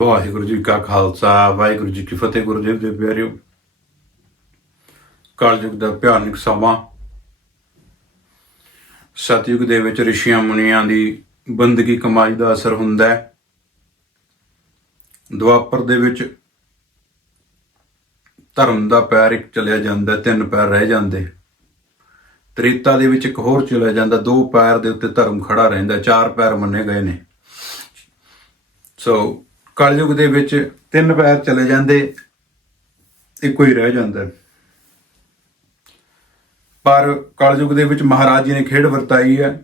ਵਾਹਿਗੁਰੂ ਜੀ ਕਾ ਖਾਲਸਾ ਵਾਹਿਗੁਰੂ ਜੀ ਕੀ ਫਤਿਹ ਗੁਰਦੇਵ ਦੇ ਪਿਆਰਿਓ ਕਲਯੁਗ ਦਾ ਭਿਆਨਕ ਸਮਾਂ ਸਤਯੁਗ ਦੇ ਵਿੱਚ ਰਿਸ਼ੀਆਂ ਮੁਨੀਆਂ ਦੀ ਬੰਦਗੀ ਕਮਾਈ ਦਾ ਅਸਰ ਹੁੰਦਾ ਹੈ ਦੁਆਪਰ ਦੇ ਵਿੱਚ ਧਰਮ ਦਾ ਪੈਰ ਇੱਕ ਚਲਿਆ ਜਾਂਦਾ ਤਿੰਨ ਪੈਰ ਰਹਿ ਜਾਂਦੇ ਤ੍ਰੇਤਾ ਦੇ ਵਿੱਚ ਇੱਕ ਹੋਰ ਚਲਿਆ ਜਾਂਦਾ ਦੋ ਪੈਰ ਦੇ ਉੱਤੇ ਧਰਮ ਖੜਾ ਰਹਿੰਦਾ ਚਾਰ ਪੈਰ ਮੰਨੇ ਗਏ ਨੇ ਸੋ ਕਲਯੁਗ ਦੇ ਵਿੱਚ ਤਿੰਨ ਪੈਰ ਚਲੇ ਜਾਂਦੇ, ਇੱਕੋ ਹੀ ਰਹਿ ਜਾਂਦਾ। ਪਰ ਕਲਯੁਗ ਦੇ ਵਿੱਚ ਮਹਾਰਾਜ ਜੀ ਨੇ ਖੇਡ ਵਰਤਾਈ ਹੈ।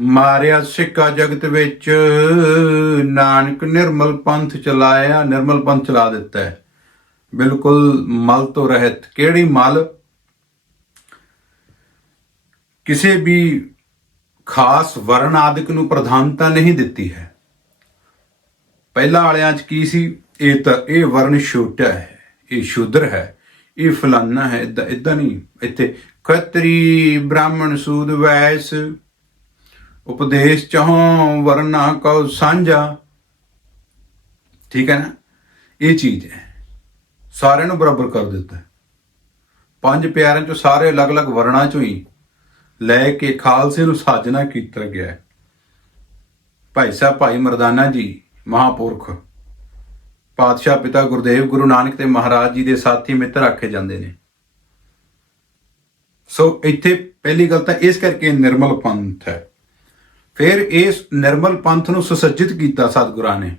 ਮਾਰਿਆ ਸਿੱਕਾ ਜਗਤ ਵਿੱਚ, ਨਾਨਕ ਨਿਰਮਲ ਪੰਥ ਚਲਾਇਆ, ਨਿਰਮਲ ਪੰਥ ਚਲਾ ਦਿੱਤਾ ਹੈ। ਬਿਲਕੁਲ ਮਲ ਤੋਂ ਰਹਿਤ, ਕਿਹੜੀ ਮਲ? ਕਿਸੇ ਵੀ ਖਾਸ ਵਰਣ ਆਦਿਕ ਨੂੰ ਪ੍ਰਧਾਨਤਾ ਨਹੀਂ ਦਿੱਤੀ ਹੈ। ਪਹਿਲਾਂ ਵਾਲਿਆਂ 'ਚ ਕੀ ਸੀ? ਇਹ ਤਾਂ ਇਹ ਵਰਣ ਛੋਟਾ ਹੈ, ਇਹ ਸ਼ੂਦਰ ਹੈ, ਇਹ ਫਲਾਨਾ ਹੈ, ਇਦਾਂ ਇਦਾਂ ਨਹੀਂ। ਇੱਥੇ ਖੱਤਰੀ ਬ੍ਰਾਹਮਣ ਸੂਦ ਵੈਸ, ਉਪਦੇਸ਼ ਚਾਹੋਂ ਵਰਨਾ ਕਉ ਸਾਂਝਾ। ਠੀਕ ਹੈ ਨਾ? ਇਹ ਚੀਜ਼ ਹੈ। ਸਾਰਿਆਂ ਨੂੰ ਬਰਾਬਰ ਕਰ ਦਿੱਤਾ ਪੰਜ ਪਿਆਰਿਆਂ ਚੋਂ ਸਾਰੇ ਅਲੱਗ-ਅਲੱਗ ਵਰਣਾਂ ਚੋਂ ਹੀ ਲੈ ਕੇ ਖਾਲਸੇ ਨੂੰ ਸਾਜਣਾ ਕੀਤਾ ਗਿਆ ਭਾਈ ਸਾਹਿਬ, ਭਾਈ ਮਰਦਾਨਾ ਜੀ ਮਹਾਪੁਰਖ। ਪਾਤਸ਼ਾਹ ਪਿਤਾ ਗੁਰਦੇਵ ਗੁਰੂ ਨਾਨਕ ਤੇ ਮਹਾਰਾਜ ਜੀ ਦੇ ਸਾਥੀ ਮਿੱਤਰ ਆਖੇ ਜਾਂਦੇ ਨੇ। ਸੋ ਇੱਥੇ ਪਹਿਲੀ ਗੱਲ ਤਾਂ ਇਸ ਕਰਕੇ ਨਿਰਮਲ ਪੰਥ ਹੈ। ਫਿਰ ਇਸ ਨਿਰਮਲ ਪੰਥ ਨੂੰ ਸੁਸੱਜਿਤ ਕੀਤਾ ਸਤਿਗੁਰਾਂ ਨੇ।